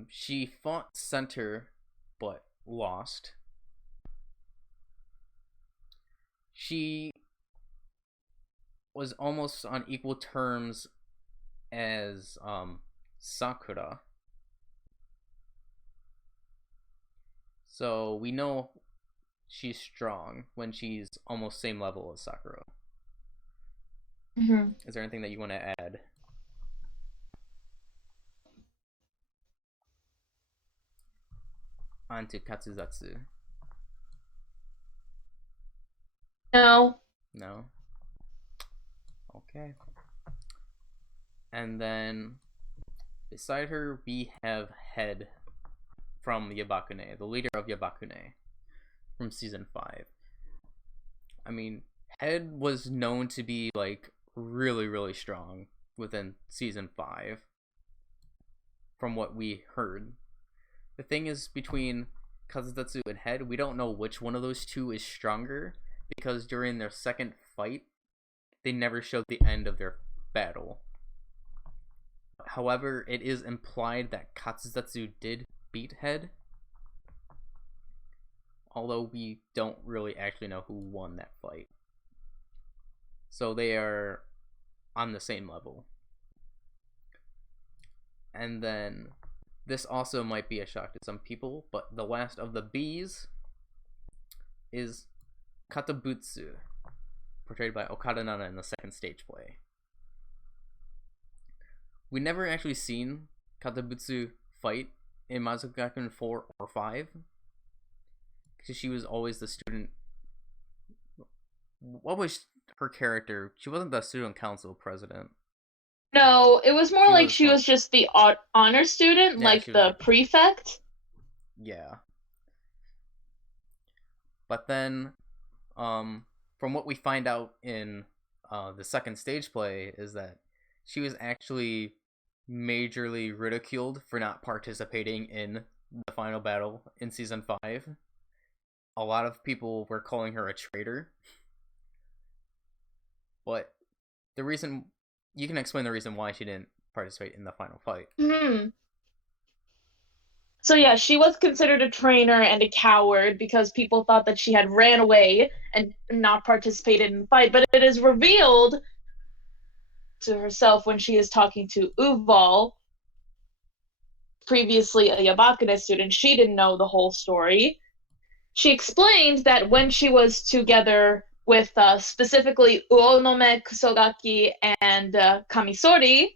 She fought center, but lost. She was almost on equal terms as Sakura. So we know she's strong when she's almost same level as Sakura. Is there anything that you want to add? Onto Katsuzatsu. No. No? Okay. And then beside her, we have Head from Yabakune, the leader of Yabakune from season 5. I mean, Head was known to be like really, really strong within season 5 from what we heard. The thing is, between Kazutetsu and Head, we don't know which one of those two is stronger because during their second fight, they never showed the end of their battle. However, it is implied that Katsuzetsu did beat Head, although we don't really actually know who won that fight. So they are on the same level. And then, this also might be a shock to some people, but the last of the bees is Katabutsu, portrayed by Okada Nana in the second stage play. We never actually seen Katabutsu fight in Majisuka Gakuen 4 or 5, because she was always the student. What was her character? She wasn't the student council president. No, it was more like she was just the honor student, Yeah, like the prefect. Yeah. But then, from what we find out in the second stage play is that she was actually majorly ridiculed for not participating in the final battle in season 5. A lot of people were calling her a traitor. But the reason, you can explain the reason why she didn't participate in the final fight. So yeah, she was considered a traitor and a coward because people thought that she had ran away and not participated in the fight. But it is revealed to herself when she is talking to Uval, previously a Yabakune student. She didn't know the whole story. She explained that when she was together with specifically Uonome Kusogaki and Kamisori,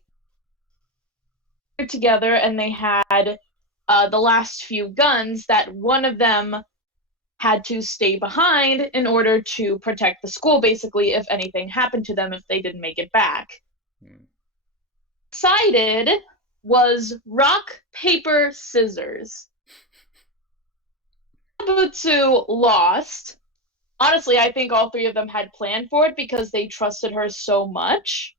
together and they had the last few guns, that one of them had to stay behind in order to protect the school, basically, if anything happened to them if they didn't make it back. Decided was rock, paper, scissors. Butsu lost. Honestly, I think all three of them had planned for it because they trusted her so much.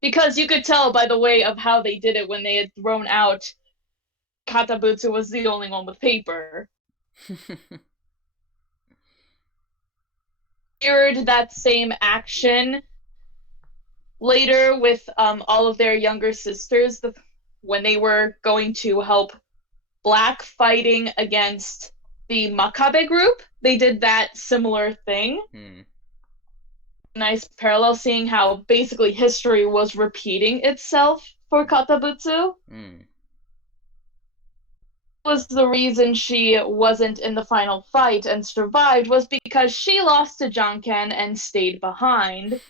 Because you could tell by the way of how they did it when they had thrown out Katabutsu was the only one with paper. Mirrored that same action later with all of their younger sisters when they were going to help Black fighting against the Makabe group. They did that similar thing. Nice parallel, seeing how basically history was repeating itself for Katabutsu. Was the reason she wasn't in the final fight and survived was because she lost to Janken and stayed behind,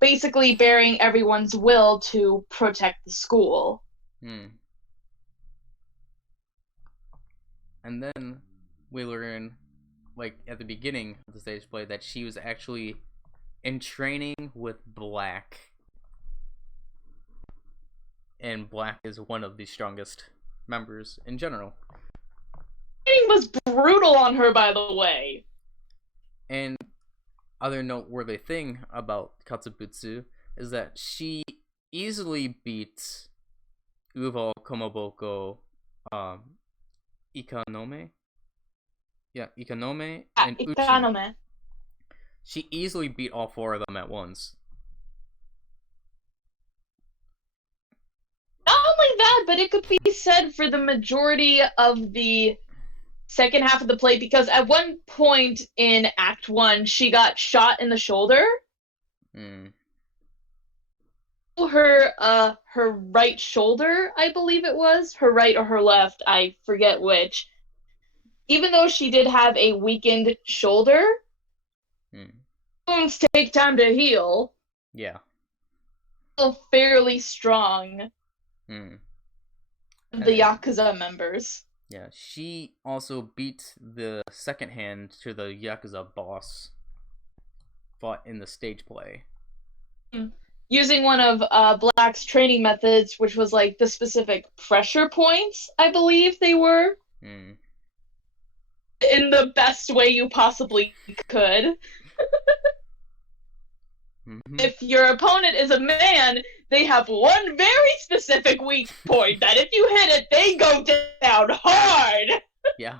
basically bearing everyone's will to protect the school. And then we learn, like at the beginning of the stage play, that she was actually in training with Black, and Black is one of the strongest members in general. Training was brutal on her, by the way. And other noteworthy thing about Katsubutsu is that she easily beats Uval, Komoboko, Ikanome, and Uchi. Ikanome. She easily beat all 4 of them at once. Not only that, but it could be said for the majority of the second half of the play, because at one point in Act 1, she got shot in the shoulder. Her right shoulder, I believe it was. Her right or her left, I forget which. Even though she did have a weakened shoulder, wounds take time to heal. Yeah. Still fairly strong. The Yakuza members. Yeah, she also beat the second hand to the Yakuza boss fought in the stage play. Using one of Black's training methods, which was like the specific pressure points, I believe they were, in the best way you possibly could. If your opponent is a man, they have one very specific weak point that if you hit it, they go down hard. Yeah.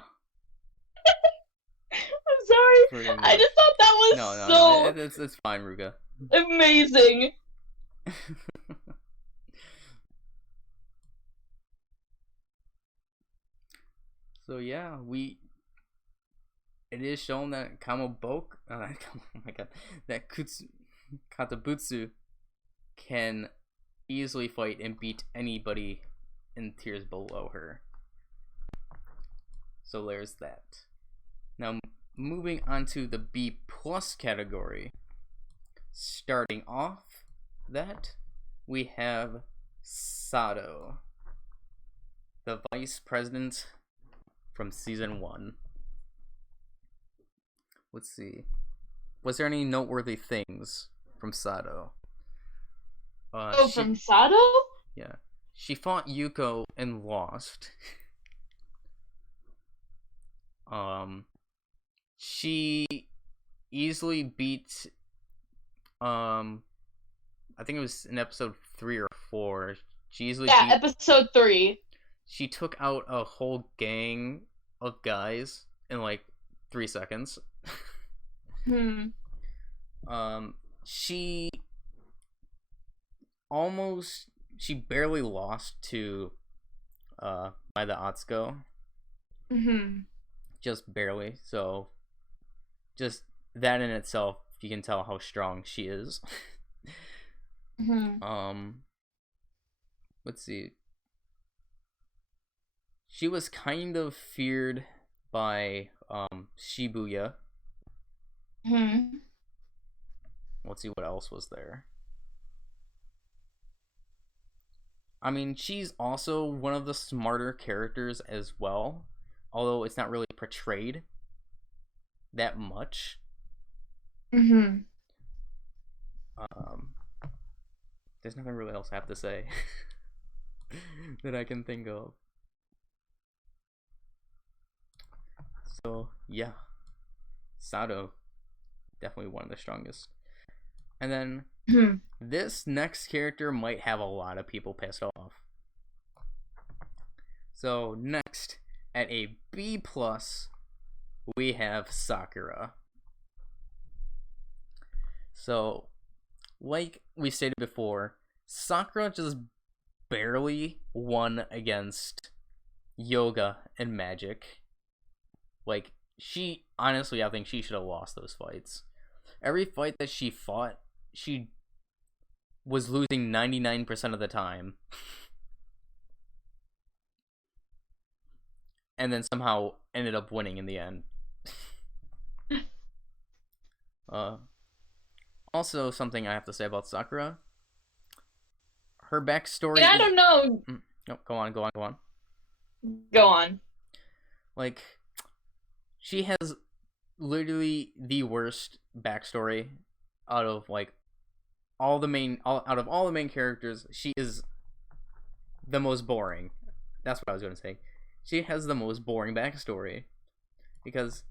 I'm sorry. I just thought that was it's fine, Ruka. Amazing. So yeah, it is shown that that Katabutsu can easily fight and beat anybody in tiers below her. So there's that. Now moving on to the B+ category. Starting off that, we have Sato, the vice president from season 1. Let's see. Was there any noteworthy things from Sato? From Sato? Yeah. She fought Yuko and lost. She easily beat I think it was in episode 3 or 4. She easily beat episode 3. She took out a whole gang of guys in like 3 seconds. She barely lost to by the Atsuko. Just barely. So just that in itself, you can tell how strong she is. Let's see. She was kind of feared by Shibuya. Let's see what else was there. I mean, she's also one of the smarter characters as well, although it's not really portrayed that much. There's nothing really else I have to say that I can think of. So yeah, Sato, definitely one of the strongest. And then this next character might have a lot of people pissed off. So next, at a B+, we have Sakura. So, like we stated before, Sakura just barely won against Yoga and Magic. Like, honestly, I think she should have lost those fights. Every fight that she fought, she was losing 99% of the time. And then somehow ended up winning in the end. Also, something I have to say about Sakura. Her backstory. I don't know. No, go on. Go on. Like, she has literally the worst backstory out of like all the main characters. She is the most boring. That's what I was going to say. She has the most boring backstory because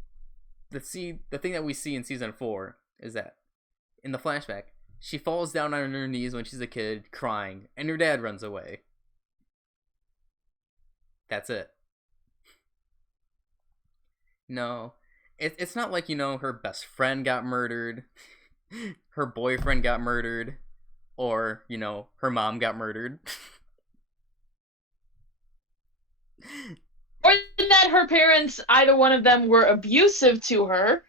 the thing that we see in season 4 is that in the flashback she falls down on her knees when she's a kid crying and her dad runs away. That's it. No, it's not like, her best friend got murdered, her boyfriend got murdered, or her mom got murdered. Or that her parents, either one of them, were abusive to her.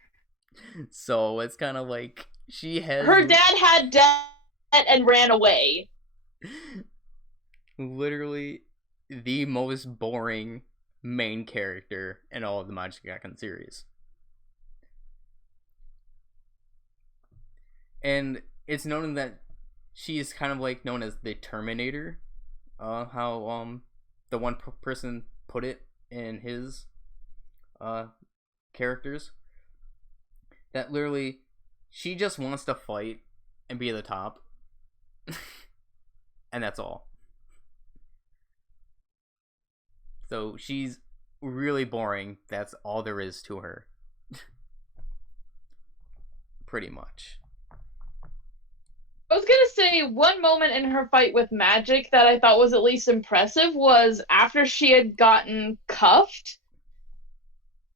So it's kind of like her dad had debt and ran away. Literally the most boring main character in all of the Majisuka Gakuen series. And it's known that she is kind of like known as the Terminator. How the one person put it in his characters. That literally She just wants to fight and be at the top. And that's all. So she's really boring. That's all there is to her. Pretty much. I was gonna say one moment in her fight with Magic that I thought was at least impressive was after she had gotten cuffed,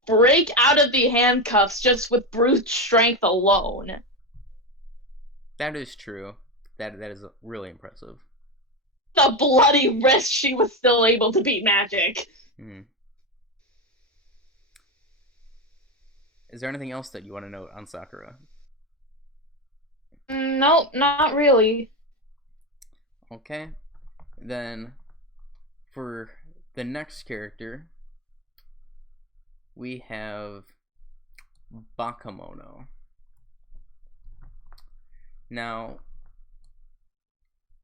break out of the handcuffs just with brute strength alone. That is true. That is really impressive. The bloody wrist, she was still able to beat Magic. Is there anything else that you want to note on Sakura? Nope, not really. Okay. Then, for the next character, we have Bakemono. Now,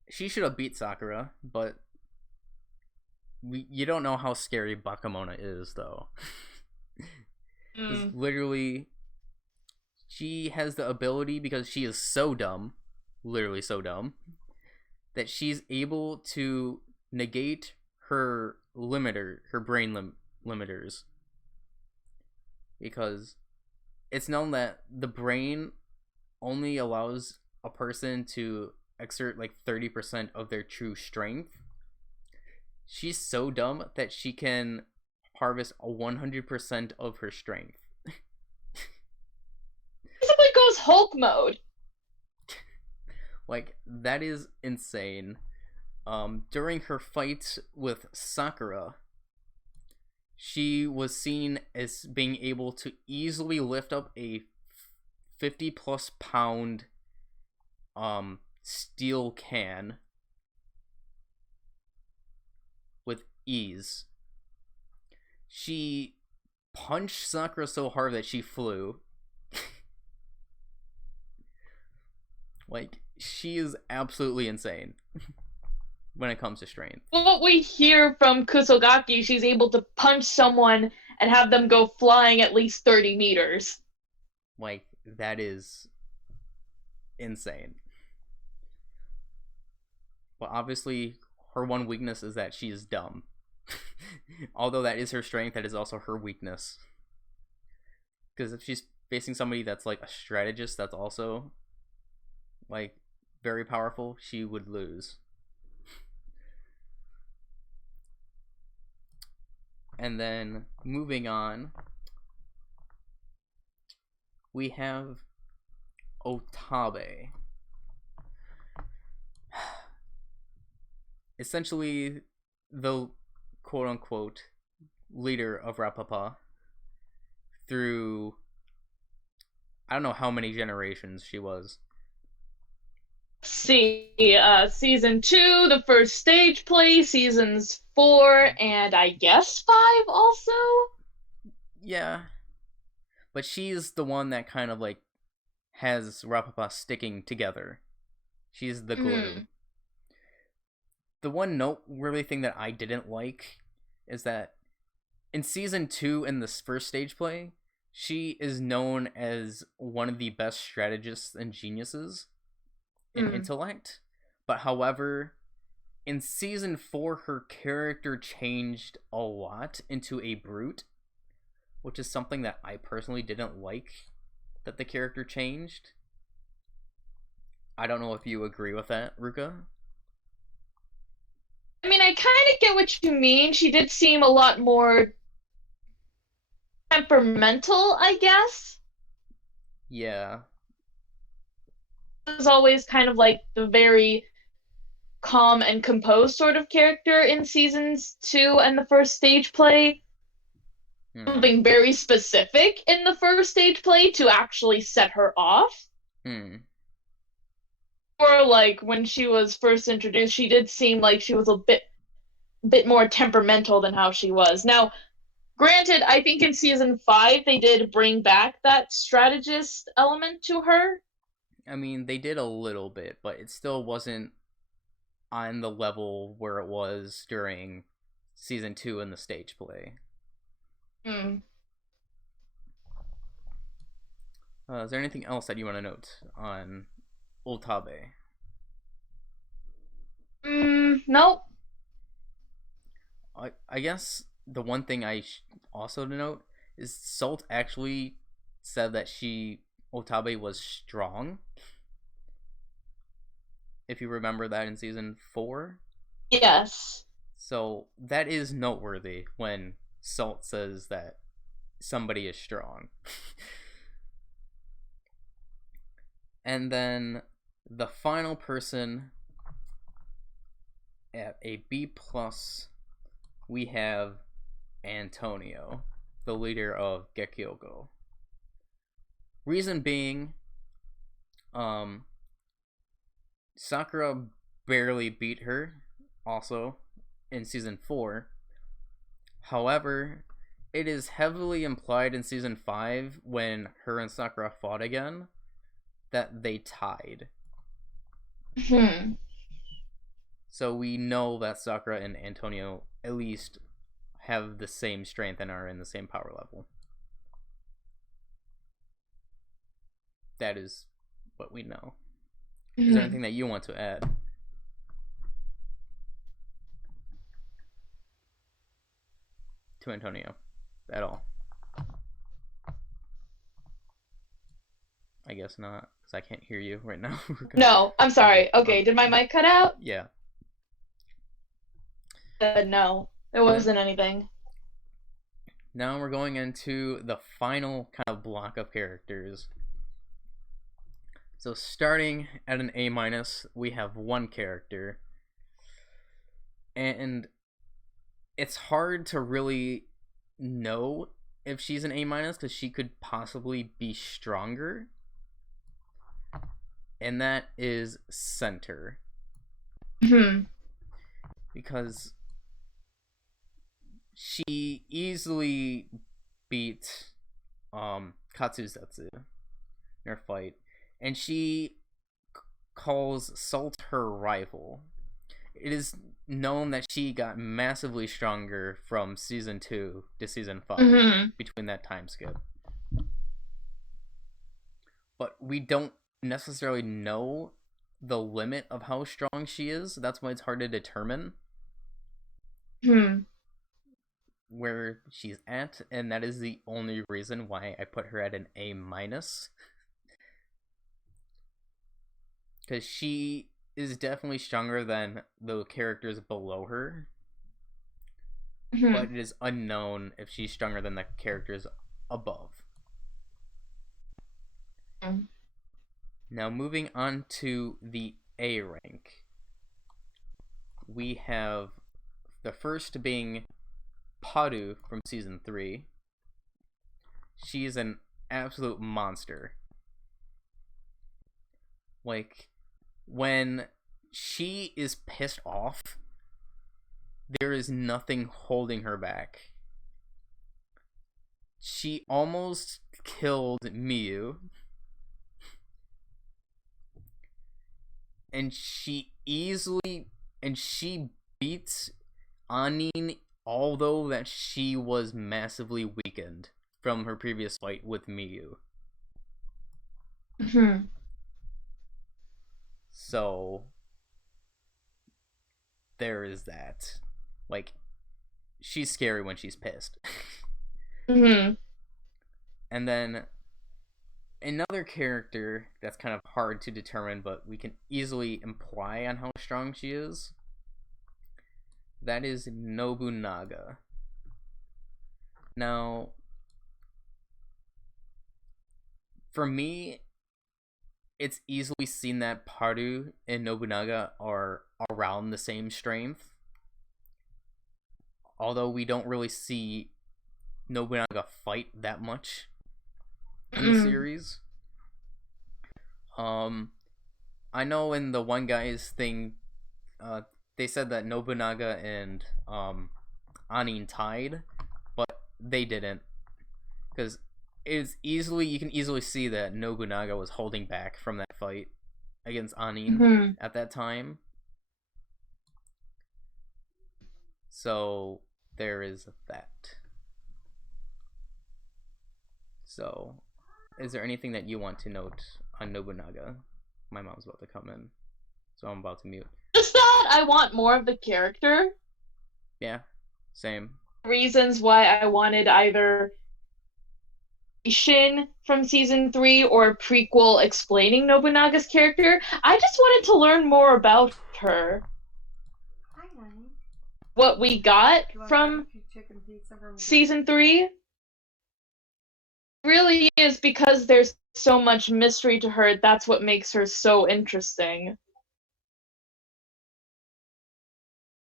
she should have beat Sakura, but you don't know how scary Bakemono is, though. Literally, she has the ability, because she is so dumb, literally so dumb, that she's able to negate her brain limiters. Because it's known that the brain only allows a person to exert like 30% of their true strength. She's so dumb that she can harvest 100% of her strength. Basically goes Hulk mode. Like, that is insane. During her fight with Sakura, she was seen as being able to easily lift up a 50 plus pound steel can with ease. She punched Sakura so hard that she flew. Like, she is absolutely insane when it comes to strength. What we hear from Kusogaki, she's able to punch someone and have them go flying at least 30 meters. Like, that is insane. But obviously, her one weakness is that she is dumb. Although that is her strength, that is also her weakness. Because if she's facing somebody that's like a strategist that's also like very powerful, she would lose. And then moving on, we have Otabe. Essentially the quote-unquote leader of Rapapa through, I don't know how many generations she was. See, season 2, the first stage play, seasons 4, and I guess 5 also? Yeah. But she's the one that kind of like has Rapapa sticking together. She's the glue. The one noteworthy thing that I didn't like is that in season 2, in this first stage play, she is known as one of the best strategists and geniuses in intellect. But however, in season 4, her character changed a lot into a brute, which is something that I personally didn't like that the character changed. I don't know if you agree with that, Ruka. I mean, I kind of get what you mean. She did seem a lot more temperamental, I guess. Yeah. It was always kind of like the very calm and composed sort of character in seasons 2 and the first stage play. Something very specific in the first stage play to actually set her off. Or like when she was first introduced, she did seem like she was a bit more temperamental than how she was. Now, granted, I think in season 5 they did bring back that strategist element to her. I mean, they did a little bit, but it still wasn't on the level where it was during season 2 in the stage play. Is there anything else that you want to note on Otabe? Nope. I guess the one thing also to note is Salt actually said that Otabe was strong. If you remember that in season 4. Yes. So that is noteworthy when Salt says that somebody is strong. And then the final person at a B+, we have Antonio, the leader of Gekkyougo. Reason being, Sakura barely beat her also in season 4. However, it is heavily implied in season 5 when her and Sakura fought again that they tied. So we know that Sakura and Antonio at least have the same strength and are in the same power level. That is what we know. Is there anything that you want to add? To Antonio at all? I guess not, because I can't hear you right now. No, I'm sorry. Okay, did my mic cut out? Yeah. No, there wasn't anything. Now we're going into the final kind of block of characters. So starting at an A-, we have one character. And it's hard to really know if she's an A- because she could possibly be stronger. And that is Center. Because she easily beat Katsuzetsu in her fight, and she calls Salt her rival. It is known that she got massively stronger from season 2 to season 5 between that time skip. But we don't necessarily know the limit of how strong she is. That's why it's hard to determine where she's at, and that is the only reason why I put her at an A-. Because she is definitely stronger than the characters below her, but it is unknown if she's stronger than the characters above. Now moving on to the A rank, we have the first being Paru from season 3. She is an absolute monster. Like, when she is pissed off, there is nothing holding her back. She almost killed Miyu. And she beats Anin, although that she was massively weakened from her previous fight with Miyu. So there is that. Like, she's scary when she's pissed. And then another character that's kind of hard to determine, but we can easily imply on how strong she is. That is Nobunaga. Now, for me, it's easily seen that Paru and Nobunaga are around the same strength. Although we don't really see Nobunaga fight that much in the series. I know in the One Guy's thing, they said that Nobunaga and Anin tied, but they didn't, because you can easily see that Nobunaga was holding back from that fight against Anin at that time. So there is that. So is there anything that you want to note on Nobunaga? My mom's about to come in, so I'm about to mute. Just that I want more of the character. Yeah, same. Reasons why I wanted either Shin from season 3 or a prequel explaining Nobunaga's character. I just wanted to learn more about her. Hi, honey. What we got from season 3 really is because there's so much mystery to her. That's what makes her so interesting.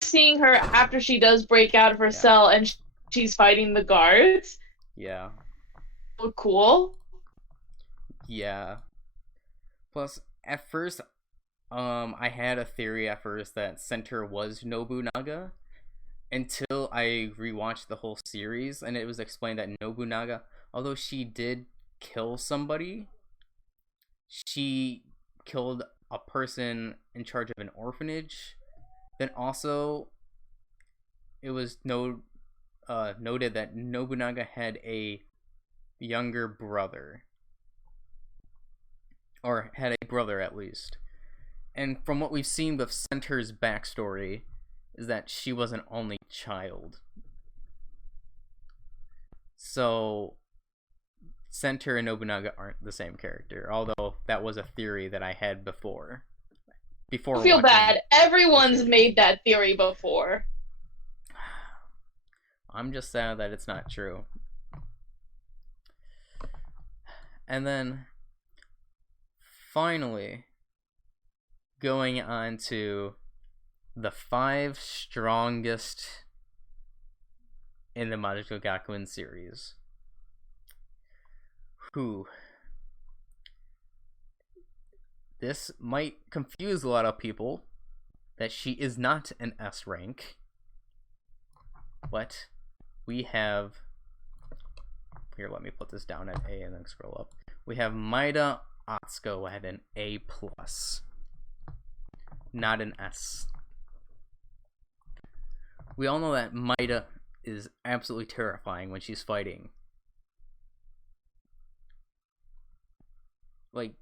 Seeing her after she does break out of her cell and she's fighting the guards. Yeah. So cool. Yeah. Plus, at first, I had a theory at first that Center was Nobunaga until I rewatched the whole series, and it was explained that Nobunaga, although she did kill somebody, she killed a person in charge of an orphanage. Then also, it was noted that Nobunaga had a younger brother, or had a brother at least. And from what we've seen with Center's backstory, is that she was an only child. So Center and Nobunaga aren't the same character, although that was a theory that I had before. I feel bad. Everyone's made that theory before. I'm just sad that it's not true. And then finally, going on to the 5 strongest in the Majisuka Gakuen series. Who? This might confuse a lot of people that she is not an S rank, but we have, here, let me put this down at A and then scroll up. We have Maida Atsuko at an A+, not an S. We all know that Maida is absolutely terrifying when she's fighting. Like,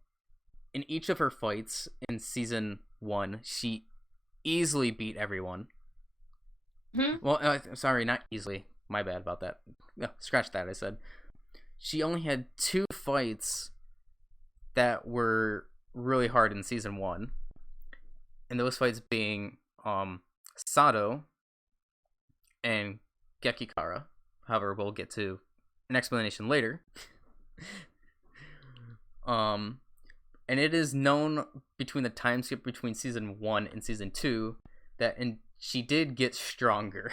in each of her fights in season 1, she easily beat everyone. Well, sorry, not easily. My bad about that. No, scratch that, I said. She only had 2 fights that were really hard in season 1. And those fights being Sato and Gekikara. However, we'll get to an explanation later. And it is known between the time skip between season 1 and season 2 that she did get stronger.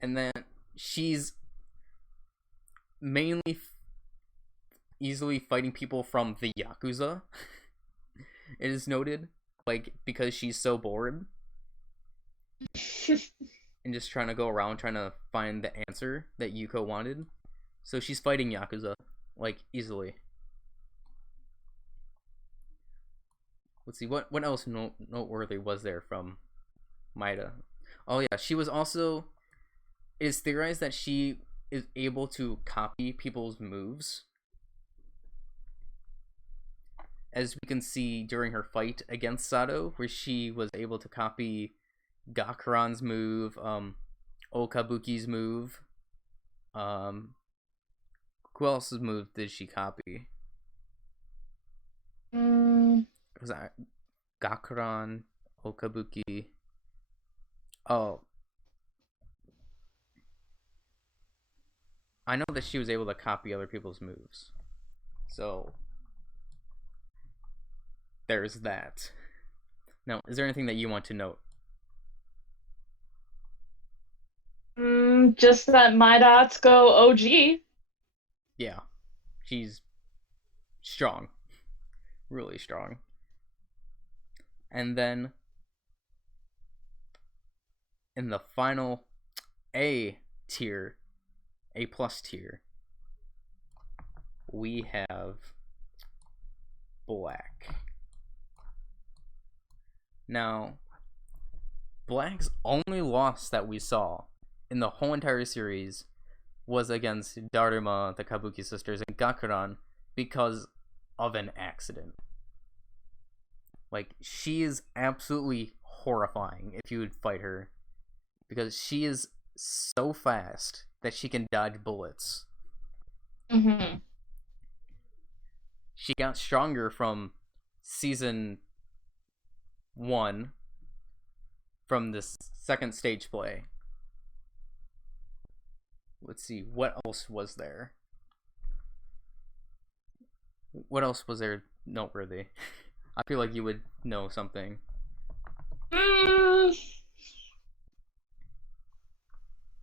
And then she's mainly easily fighting people from the Yakuza. It is noted, like, because she's so bored and just trying to go around trying to find the answer that Yuko wanted. So she's fighting Yakuza, like, easily. Let's see, what else noteworthy was there from Maida? Oh yeah, she was also, it is theorized that she is able to copy people's moves. As we can see during her fight against Sato, where she was able to copy Gakuran's move, Okabuki's move. Who else's move did she copy? Was that Gakuran, Okabuki? Oh. I know that she was able to copy other people's moves. So there's that. Now, is there anything that you want to note? Just that Maida Atsuko OG. Yeah. She's strong. Really strong. And then in the final A tier, A+ tier, we have Black. Now, Black's only loss that we saw in the whole entire series was against Daruma, the Kabuki sisters, and Gakuran because of an accident. Like, she is absolutely horrifying if you would fight her, because she is so fast that she can dodge bullets. Mm-hmm. She got stronger from season 1, from this second stage play. Let's see, what else was there? What else was there noteworthy? I feel like you would know something.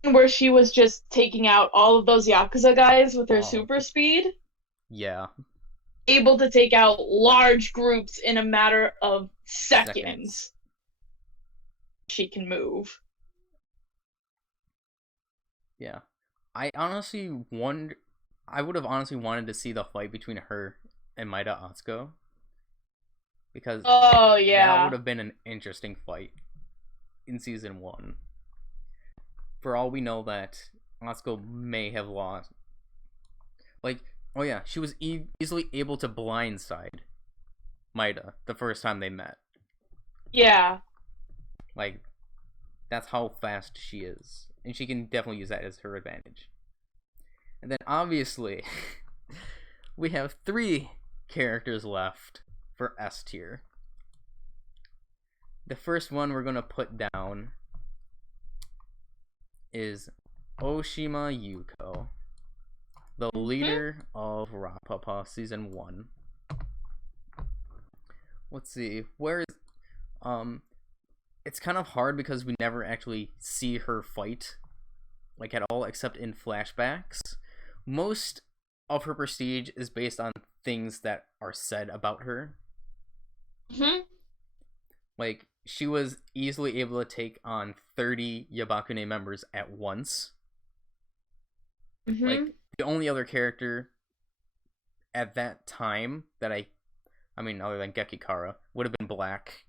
Where she was just taking out all of those Yakuza guys with her super speed. Yeah. Able to take out large groups in a matter of seconds. She can move. Yeah. I would have honestly wanted to see the fight between her and Maida Atsuko. Because that would have been an interesting fight in season 1. For all we know, that Atsuko may have lost. Like, oh yeah, she was easily able to blindside Maida the first time they met. Yeah. Like, that's how fast she is. And she can definitely use that as her advantage. And then, obviously, we have 3 characters left for S tier. The first one we're going to put down is Oshima Yuko, the leader of Rapapa Season 1. Let's see, where is... It's kind of hard because we never actually see her fight, like, at all, except in flashbacks. Most of her prestige is based on things that are said about her. Like, she was easily able to take on 30 Yabakune members at once. Like, the only other character at that time that I mean, other than Gekikara, would have been Black.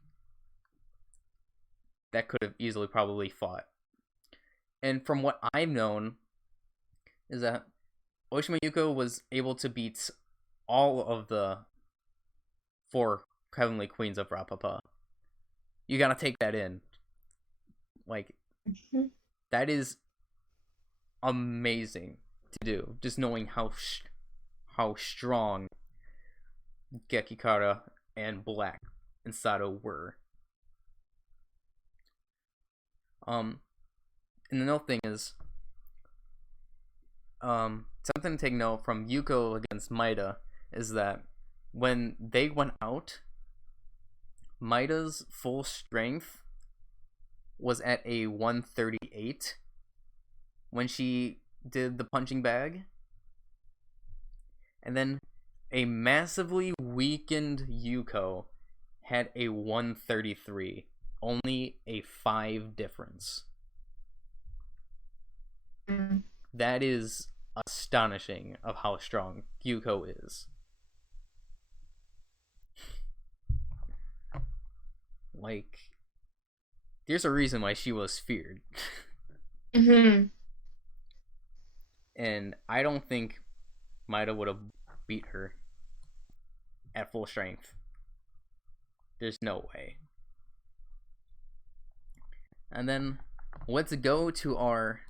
That could have easily probably fought. And from what I've known, is that Oshima Yuko was able to beat all of the 4 Heavenly Queens of Rapapa. You gotta take that in. Like, that is amazing to do. Just knowing how strong Gekikara and Black and Sato were. And another thing is, something to take note from Yuko against Maida is that when they went out, Maida's full strength was at a 138 when she did the punching bag. And then a massively weakened Yuko had a 133. Only a 5 difference. That is astonishing of how strong Yuko is. Like, there's a reason why she was feared. And I don't think Maida would have beat her at full strength. There's no way. And then let's go to our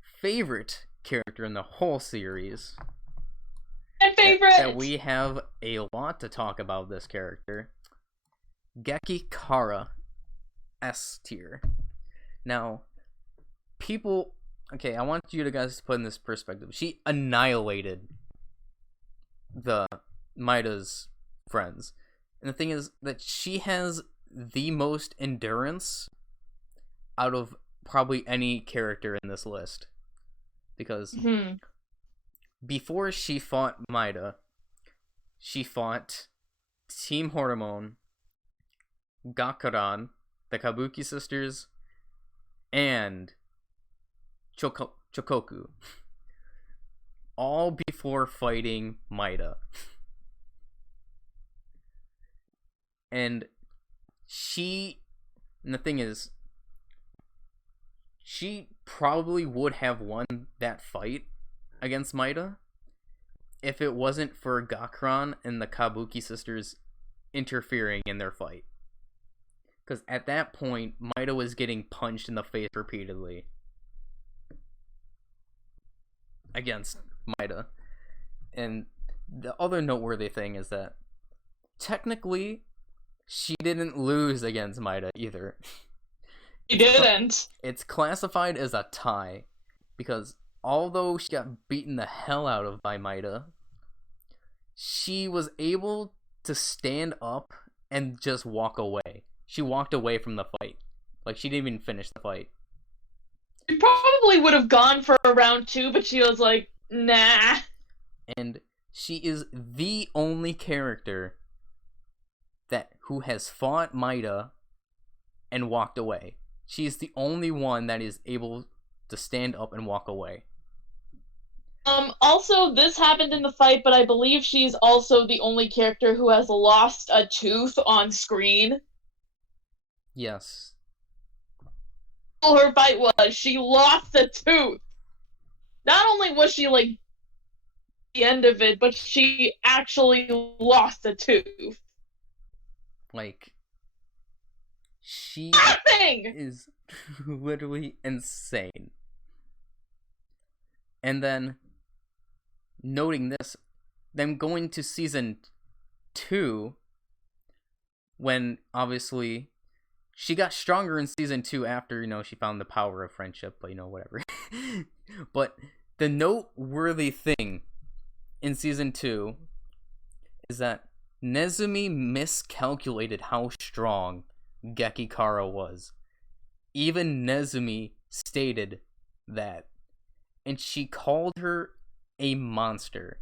favorite character in the whole series. My favorite! That we have a lot to talk about this character. Gekikara, S tier. Now, people... Okay, I want you guys to put in this perspective. She annihilated the Maida's friends. And the thing is that she has the most endurance out of probably any character in this list. Because before she fought Maida, she fought Team Hormone, Gakuran, the Kabuki sisters, and Chokoku. All before fighting Maida. And the thing is, she probably would have won that fight against Maida if it wasn't for Gakuen and the Kabuki sisters interfering in their fight. Because at that point, Maida was getting punched in the face repeatedly against Maida. And the other noteworthy thing is that technically, she didn't lose against Maida either. She didn't. It's classified as a tie because although she got beaten the hell out of by Maida, she was able to stand up and just walk away. She walked away from the fight. Like, she didn't even finish the fight. She probably would have gone for a round 2, but she was like, nah. And she is the only character who has fought Maida and walked away. She is the only one that is able to stand up and walk away. Also, this happened in the fight, but I believe she's also the only character who has lost a tooth on screen. Yes. All her fight was, she lost a tooth. Not only was she, like, the end of it, but she actually lost a tooth. Like, she Nothing! is literally insane. And then, noting this, then going to season 2, when obviously she got stronger in season 2 after, she found the power of friendship, but whatever. But the noteworthy thing in season 2 is that Nezumi miscalculated how strong Gekikara was. Even Nezumi stated that. And she called her a monster.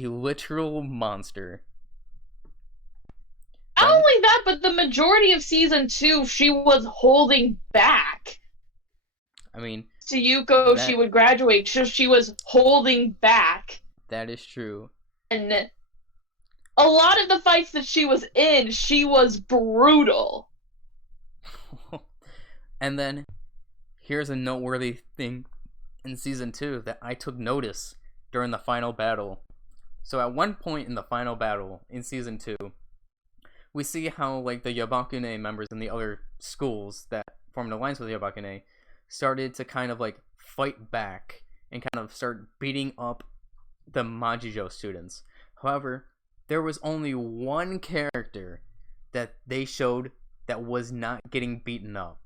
A literal monster. Not only that, but the majority of season 2, she was holding back. I mean, To Yuko, she would graduate, so she was holding back. That is true. And a lot of the fights that she was in, she was brutal. And then, here's a noteworthy thing in season 2 that I took notice during the final battle. So at one point in the final battle in season 2, we see how like the Yabakune members in the other schools that formed an alliance with Yabakune started to kind of like fight back and kind of start beating up the Majijo students. However, there was only one character that they showed that was not getting beaten up,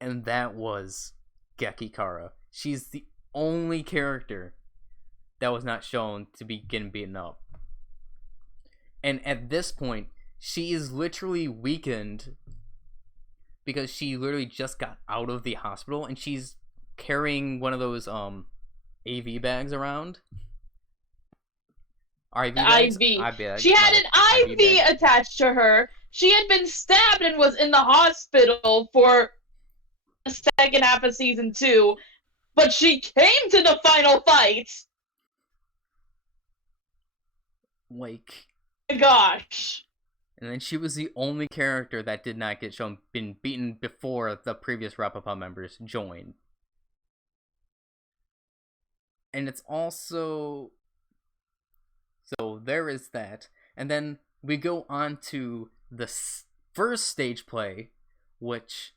and that was Gekikara. She's the only character that was not shown to be getting beaten up. And at this point, she is literally weakened because she literally just got out of the hospital and she's carrying one of those AV bags around. IV bags? IV. She had an IV attached to her. She had been stabbed and was in the hospital for the second half of season 2, but she came to the final fight. Like, gosh. And then she was the only character that did not get been beaten before the previous Rapapa members joined. And it's also... So there is that. And then we go on to the first stage play, which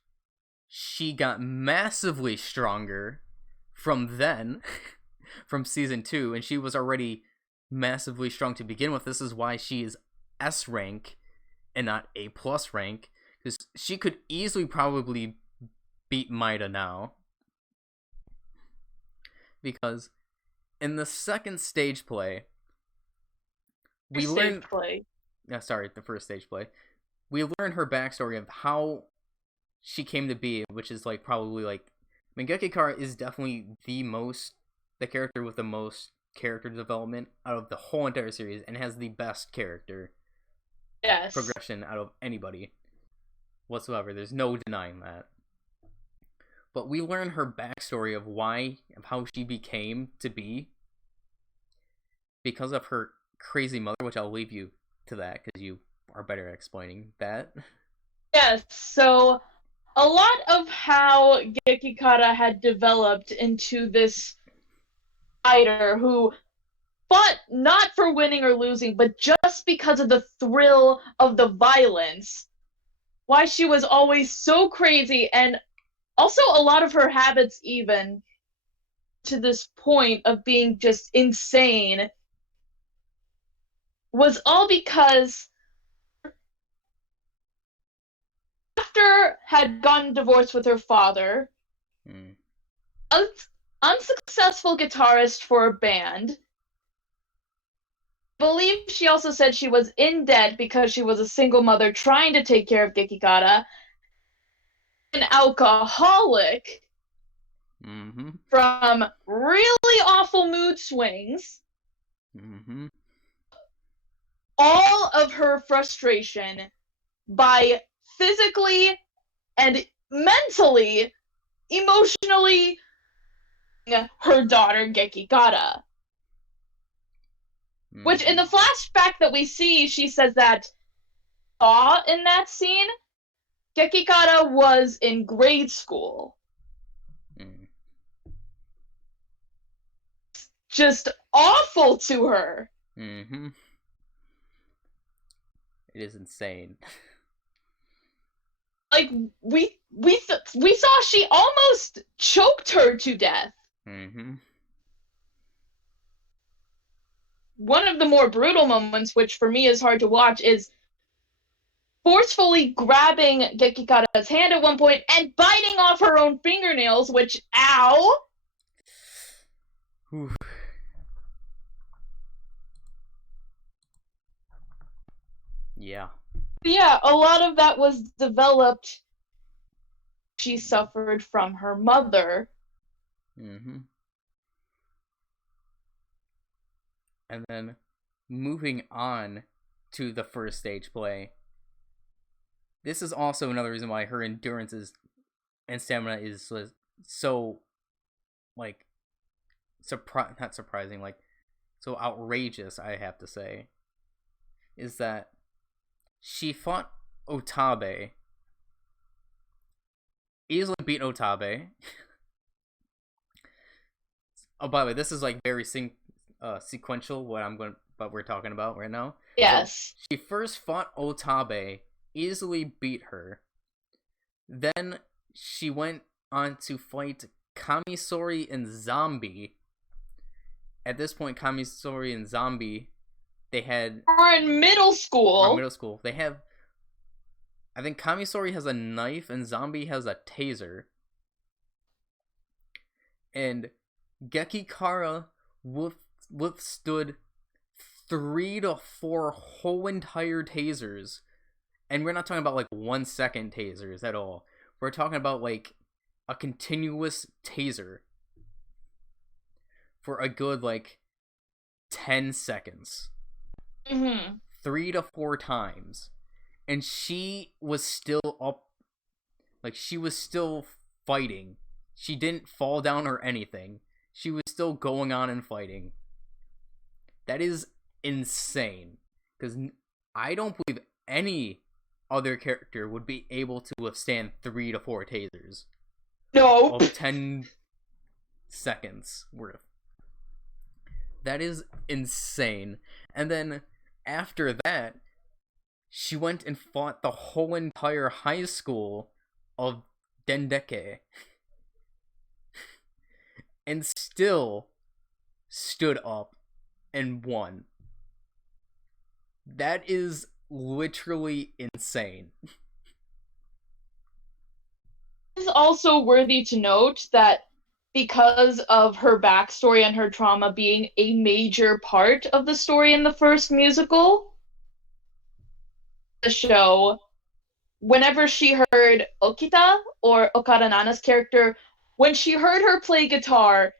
she got massively stronger from then, from season 2, and she was already massively strong to begin with. This is why she is S rank and not A+ rank, because she could easily probably beat Maida now. Because in the second stage play, we learn... the first stage play. We learn her backstory of how she came to be, which is like probably like... Gekikara is definitely the character with the most character development out of the whole entire series, and has the best character progression out of anybody whatsoever. There's no denying that. But we learn her backstory of how she became to be because of her crazy mother, which I'll leave you to that because you are better at explaining that. Yes, so a lot of how Gekikara had developed into this fighter who fought not for winning or losing, but just because of the thrill of the violence. Why she was always so crazy, and also a lot of her habits, even to this point of being just insane, was all because after had gotten divorced with her father, an unsuccessful guitarist for a band. I believe she also said she was in debt because she was a single mother trying to take care of Gekikata, an alcoholic from really awful mood swings. All of her frustration by physically and mentally, emotionally her daughter Gekikata. Which in the flashback that we see, she says that in that scene, Gekikata was in grade school. Just awful to her. It is insane. Like we saw she almost choked her to death. One of the more brutal moments, which for me is hard to watch, is forcefully grabbing Gekikata's hand at one point and biting off her own fingernails, which, ow! Oof. Yeah. Yeah, a lot of that was developed. She suffered from her mother. And then moving on to the first stage play. This is also another reason why her endurance and stamina is so, like, not surprising, like, so outrageous, I have to say. Is that she fought Otabe, easily beat Otabe. Oh, by the way, this is like very sequential. What we're talking about right now. Yes. So she first fought Otabe, easily beat her. Then she went on to fight Kamisori and Zombie. At this point, Kamisori and Zombie, they had... We're in middle school. They have... I think Kamisori has a knife and Zombie has a taser. And Gekikara withstood 3 to 4 whole entire tasers. And we're not talking about like 1 second tasers at all. We're talking about like a continuous taser for a good like 10 seconds. 3 to 4 times. And she was still up. Like, she was still fighting. She didn't fall down or anything. She was still going on and fighting. That is insane. Because I don't believe any other character would be able to withstand 3 to 4 tasers. No. Of 10 seconds worth. That is insane. And then after that, she went and fought the whole entire high school of Dendeke. And still stood up and won. That is literally insane. It is also worthy to note that because of her backstory and her trauma being a major part of the story in the first musical, the show, whenever she heard Okita, or Okada Nana's character, when she heard her play guitar,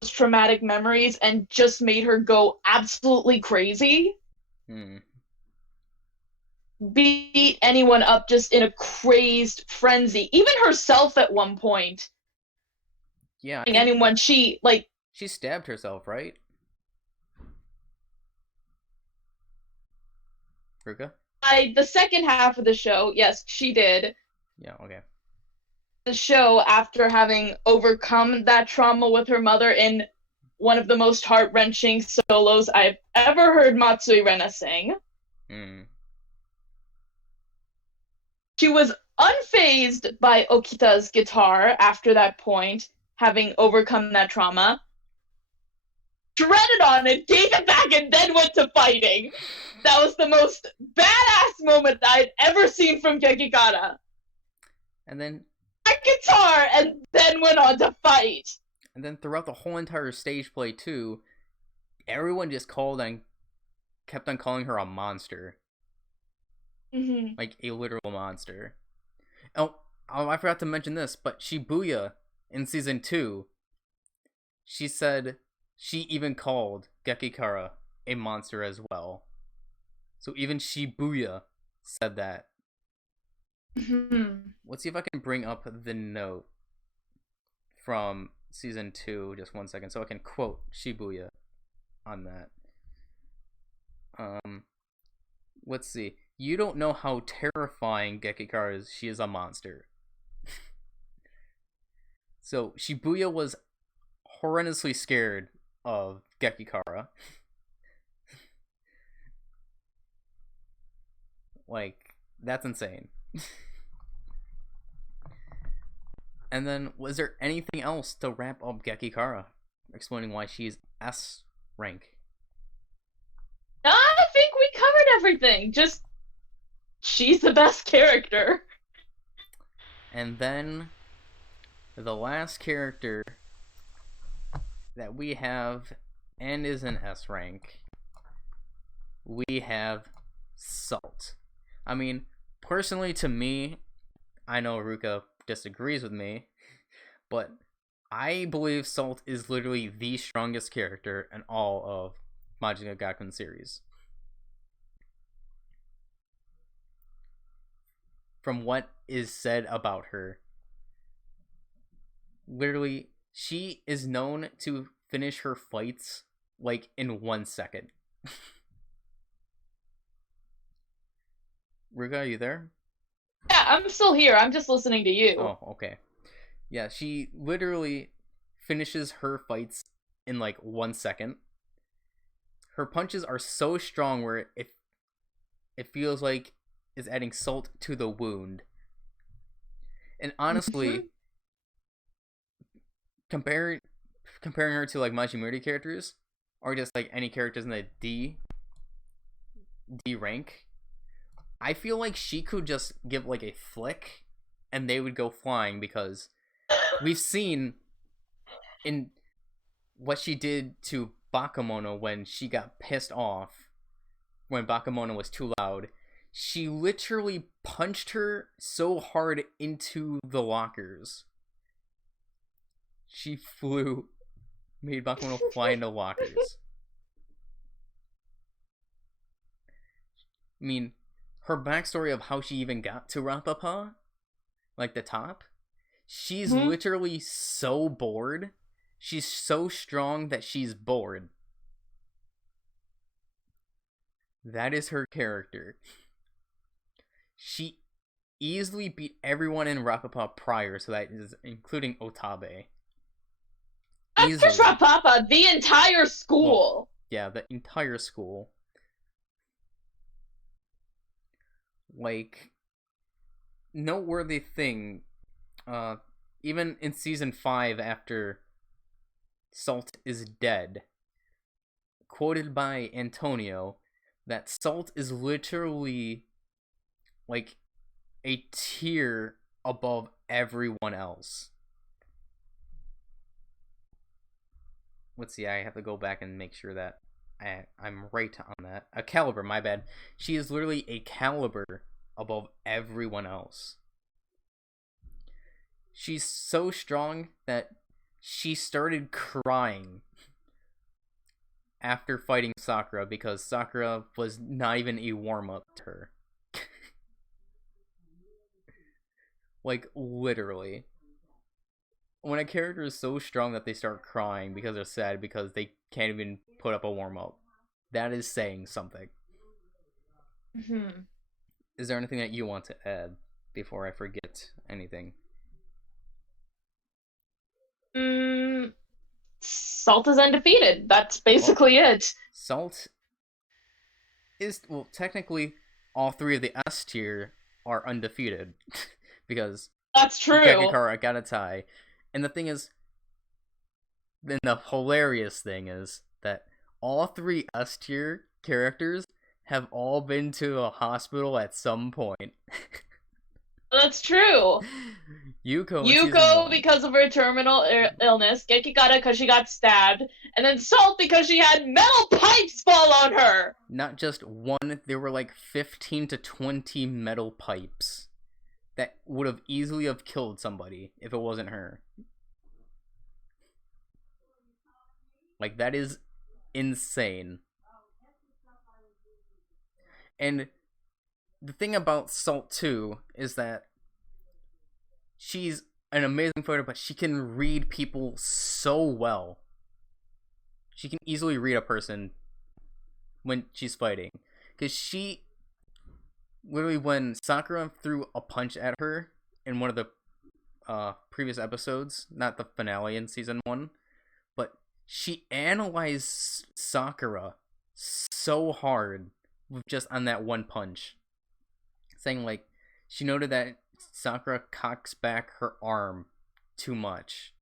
those traumatic memories and just made her go absolutely crazy. Beat anyone up just in a crazed frenzy. Even herself at one point. Yeah. Anyone, she stabbed herself, right? Ruka? The second half of the show, yes, she did. Yeah, okay. The show after having overcome that trauma with her mother in one of the most heart-wrenching solos I've ever heard Matsui Rena sing. She was unfazed by Okita's guitar after that point, having overcome that trauma. Shredded on it, gave it back, and then went to fighting. That was the most badass moment I'd ever seen from Gekikara. And then that guitar, and then went on to fight. And then throughout the whole entire stage play too, everyone just kept on calling her a monster. Mm-hmm. Like a literal monster. Oh, I forgot to mention this, but Shibuya in season 2, she said she even called Gekikara a monster as well. So even Shibuya said that. Mm-hmm. Let's see if I can bring up the note from season 2, just one second, so I can quote Shibuya on that. Let's see. You don't know how terrifying Gekikara is. She is a monster. So Shibuya was horrendously scared of Gekikara. Like, that's insane. And then, was there anything else to wrap up Gekikara, explaining why she's S rank? I think we covered everything. Just, she's the best character. And then, the last character that we have and is an S rank, we have Salt. I mean, personally to me, I know Ruka disagrees with me, but I believe Salt is literally the strongest character in all of Majisuka Gakuen series. From what is said about her, literally, she is known to finish her fights like in 1 second. Ruka, are you there? Yeah, I'm still here. I'm just listening to you. Oh, okay. Yeah, she literally finishes her fights in like 1 second. Her punches are so strong where it feels like it's adding salt to the wound. And honestly, comparing her to like Maji Moody characters, or just like any characters in the D rank, I feel like she could just give like a flick and they would go flying, because we've seen in what she did to Bakemono when she got pissed off when Bakemono was too loud. She literally punched her so hard into the lockers. She made Bakemono fly into lockers. I mean, her backstory of how she even got to Rapapa, like the top, she's literally so bored. She's so strong that she's bored. That is her character. She easily beat everyone in Rapapa prior, so that is including Otabe. Not just Rapapa, the entire school. Well, yeah, the entire school. Like, noteworthy thing, even in season 5, after Salt is dead, quoted by Antonio, that Salt is literally like a tier above everyone else. Let's see, I have to go back and make sure that I'm right on that. A caliber, my bad. She is literally a caliber above everyone else. She's so strong that she started crying after fighting Sakura, because Sakura was not even a warm-up to her. Like, literally. When a character is so strong that they start crying because they're sad because they can't even put up a warm-up, that is saying something. Is there anything that you want to add before I forget anything. Salt is undefeated. That's basically it. Salt is, well, technically, all three of the S tier are undefeated because That's true. Gekikara got a tie, and the thing is, then the hilarious thing is that all three S tier characters have all been to a hospital at some point. That's true. Yuko because of her terminal illness, Gekikara because she got stabbed, and then Salt because she had metal pipes fall on her! Not just one, there were like 15 to 20 metal pipes that would have easily have killed somebody if it wasn't her. Like, that is insane. And the thing about Salt 2 is that she's an amazing fighter, but she can read people so well. She can easily read a person when she's fighting. Because she, literally, when Sakura threw a punch at her in one of the previous episodes, not the finale in season 1, but she analyzed Sakura so hard with just on that one punch. Saying, like, she noted that Sakura cocks back her arm too much.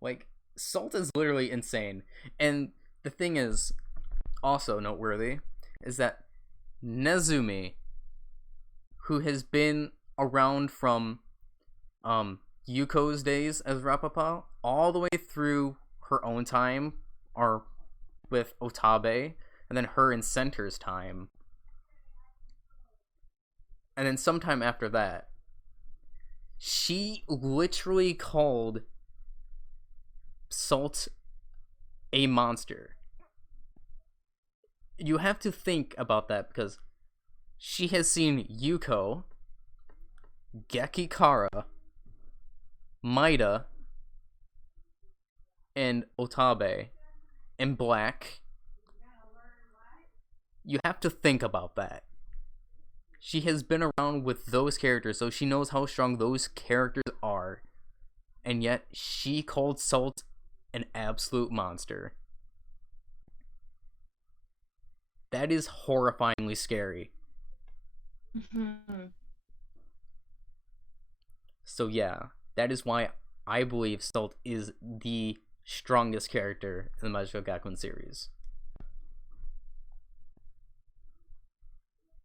Like, Salt is literally insane. And the thing is, also noteworthy, is that Nezumi, who has been around from Yuko's days as Rapapa, all the way through her own time, or with Otabe, and then her and Center's time, and then sometime after that, she literally called Salt a monster. You have to think about that because she has seen Yuko, Gekikara, Maida, and Otabe, and Black. You have to think about that. She has been around with those characters, so she knows how strong those characters are. And yet, she called Salt an absolute monster. That is horrifyingly scary. Mm-hmm. So yeah, that is why I believe Salt is the strongest character in the Majisuka Gakuen series.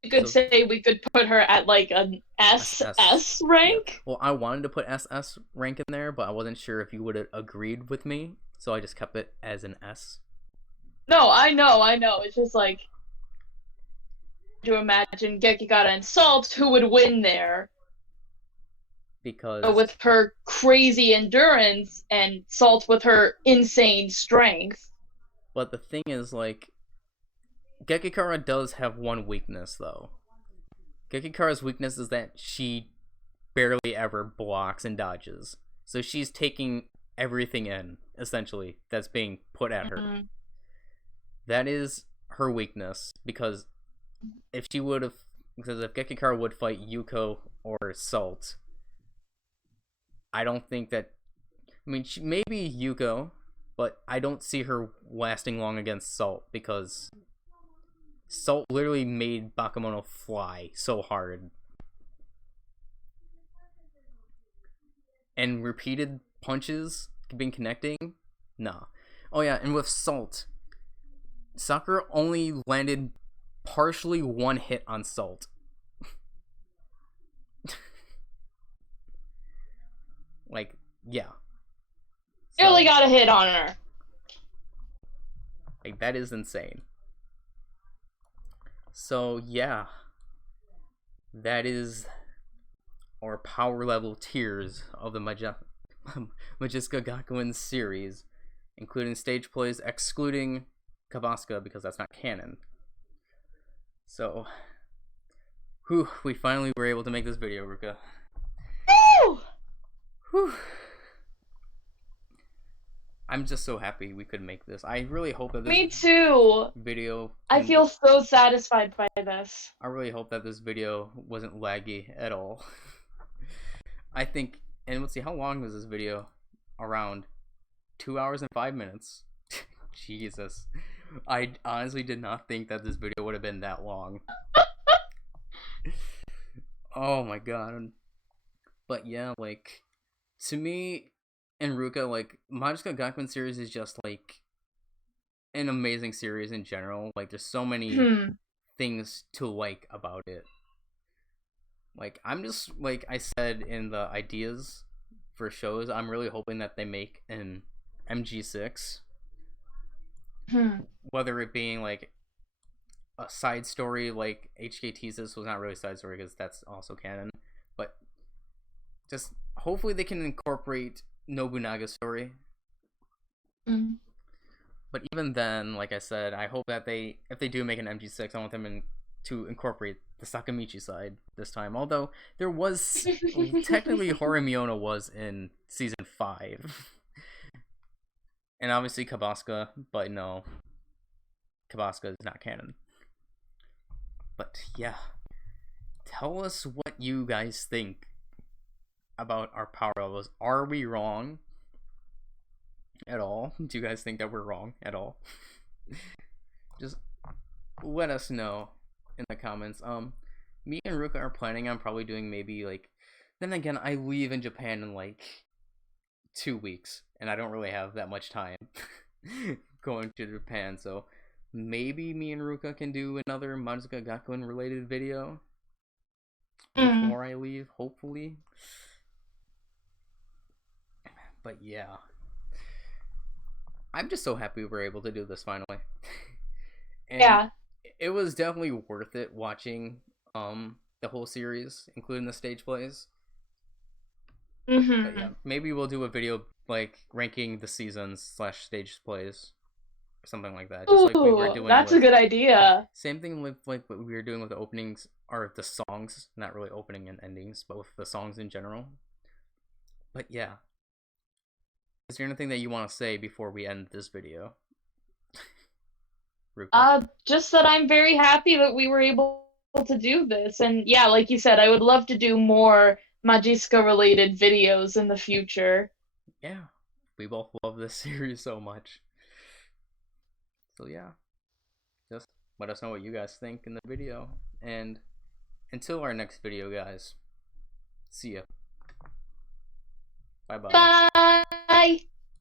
You could say we could put her at like an SS rank. Yeah. Well, I wanted to put SS rank in there, but I wasn't sure if you would have agreed with me, so I just kept it as an S. No, I know. It's just like to imagine Gekikata and Salt, who would win there. Because with her crazy endurance and Salt with her insane strength. But the thing is, like, Gekikara does have one weakness, though. Gekikara's weakness is that she barely ever blocks and dodges. So she's taking everything in, essentially, that's being put at her. That is her weakness, because if Gekikara would fight Yuko or Salt, I don't think that... I mean, maybe Yuko, but I don't see her lasting long against Salt, because Salt literally made Bakemono fly so hard. And repeated punches been connecting? Nah. Oh yeah, and with Salt, Sakura only landed partially one hit on Salt. Like, yeah. Barely got a hit on her. Like, that is insane. So, yeah. That is our power level tiers of the Majisuka Gakuen series, including stage plays, excluding Kabasuka because that's not canon. So, we finally were able to make this video, Ruka. Woo! Whew. I'm just so happy we could make this. I really hope that this Me too. video. I feel so satisfied by this. I really hope that this video wasn't laggy at all. I think, and let's see, how long was this video? Around 2 hours and 5 minutes. Jesus. I honestly did not think that this video would have been that long. Oh my god. But yeah, like, to me and Ruka, like, Majisuka Gakuen series is just like an amazing series in general. Like, there's so many things to like about it. Like, I'm just, like I said in the ideas for shows, I'm really hoping that they make an MG6. Whether it being like a side story like HKT's this was not really a side story because that's also canon, but just hopefully they can incorporate Nobunaga's story. But even then, like I said, I hope that if they do make an MG6, I want them to incorporate the Sakamichi side this time. Although there was technically Horimiona was in season 5. And obviously Kabaska, but no, Kabaska is not canon. But yeah, tell us what you guys think about our power levels. Are we wrong at all? Do you guys think that we're wrong at all? Just let us know in the comments. Me and Ruka are planning on probably doing maybe like. Then again, I leave in Japan in like 2 weeks, and I don't really have that much time going to Japan, so maybe me and Ruka can do another Majisuka Gakuen related video before I leave, hopefully. But yeah, I'm just so happy we were able to do this finally. And yeah, it was definitely worth it watching the whole series, including the stage plays. But yeah, maybe we'll do a video like ranking the seasons / stage plays or something like that. Just like we were doing. That's a good idea. Same thing with like what we were doing with the openings or the songs, not really opening and endings, but with the songs in general. But yeah, is there anything that you want to say before we end this video? Just that I'm very happy that we were able to do this, and yeah, like you said, I would love to do more Majisuka related videos in the future. Yeah, we both love this series so much. So yeah, just let us know what you guys think in the video, and until our next video, guys, see ya. Bye bye. Bye.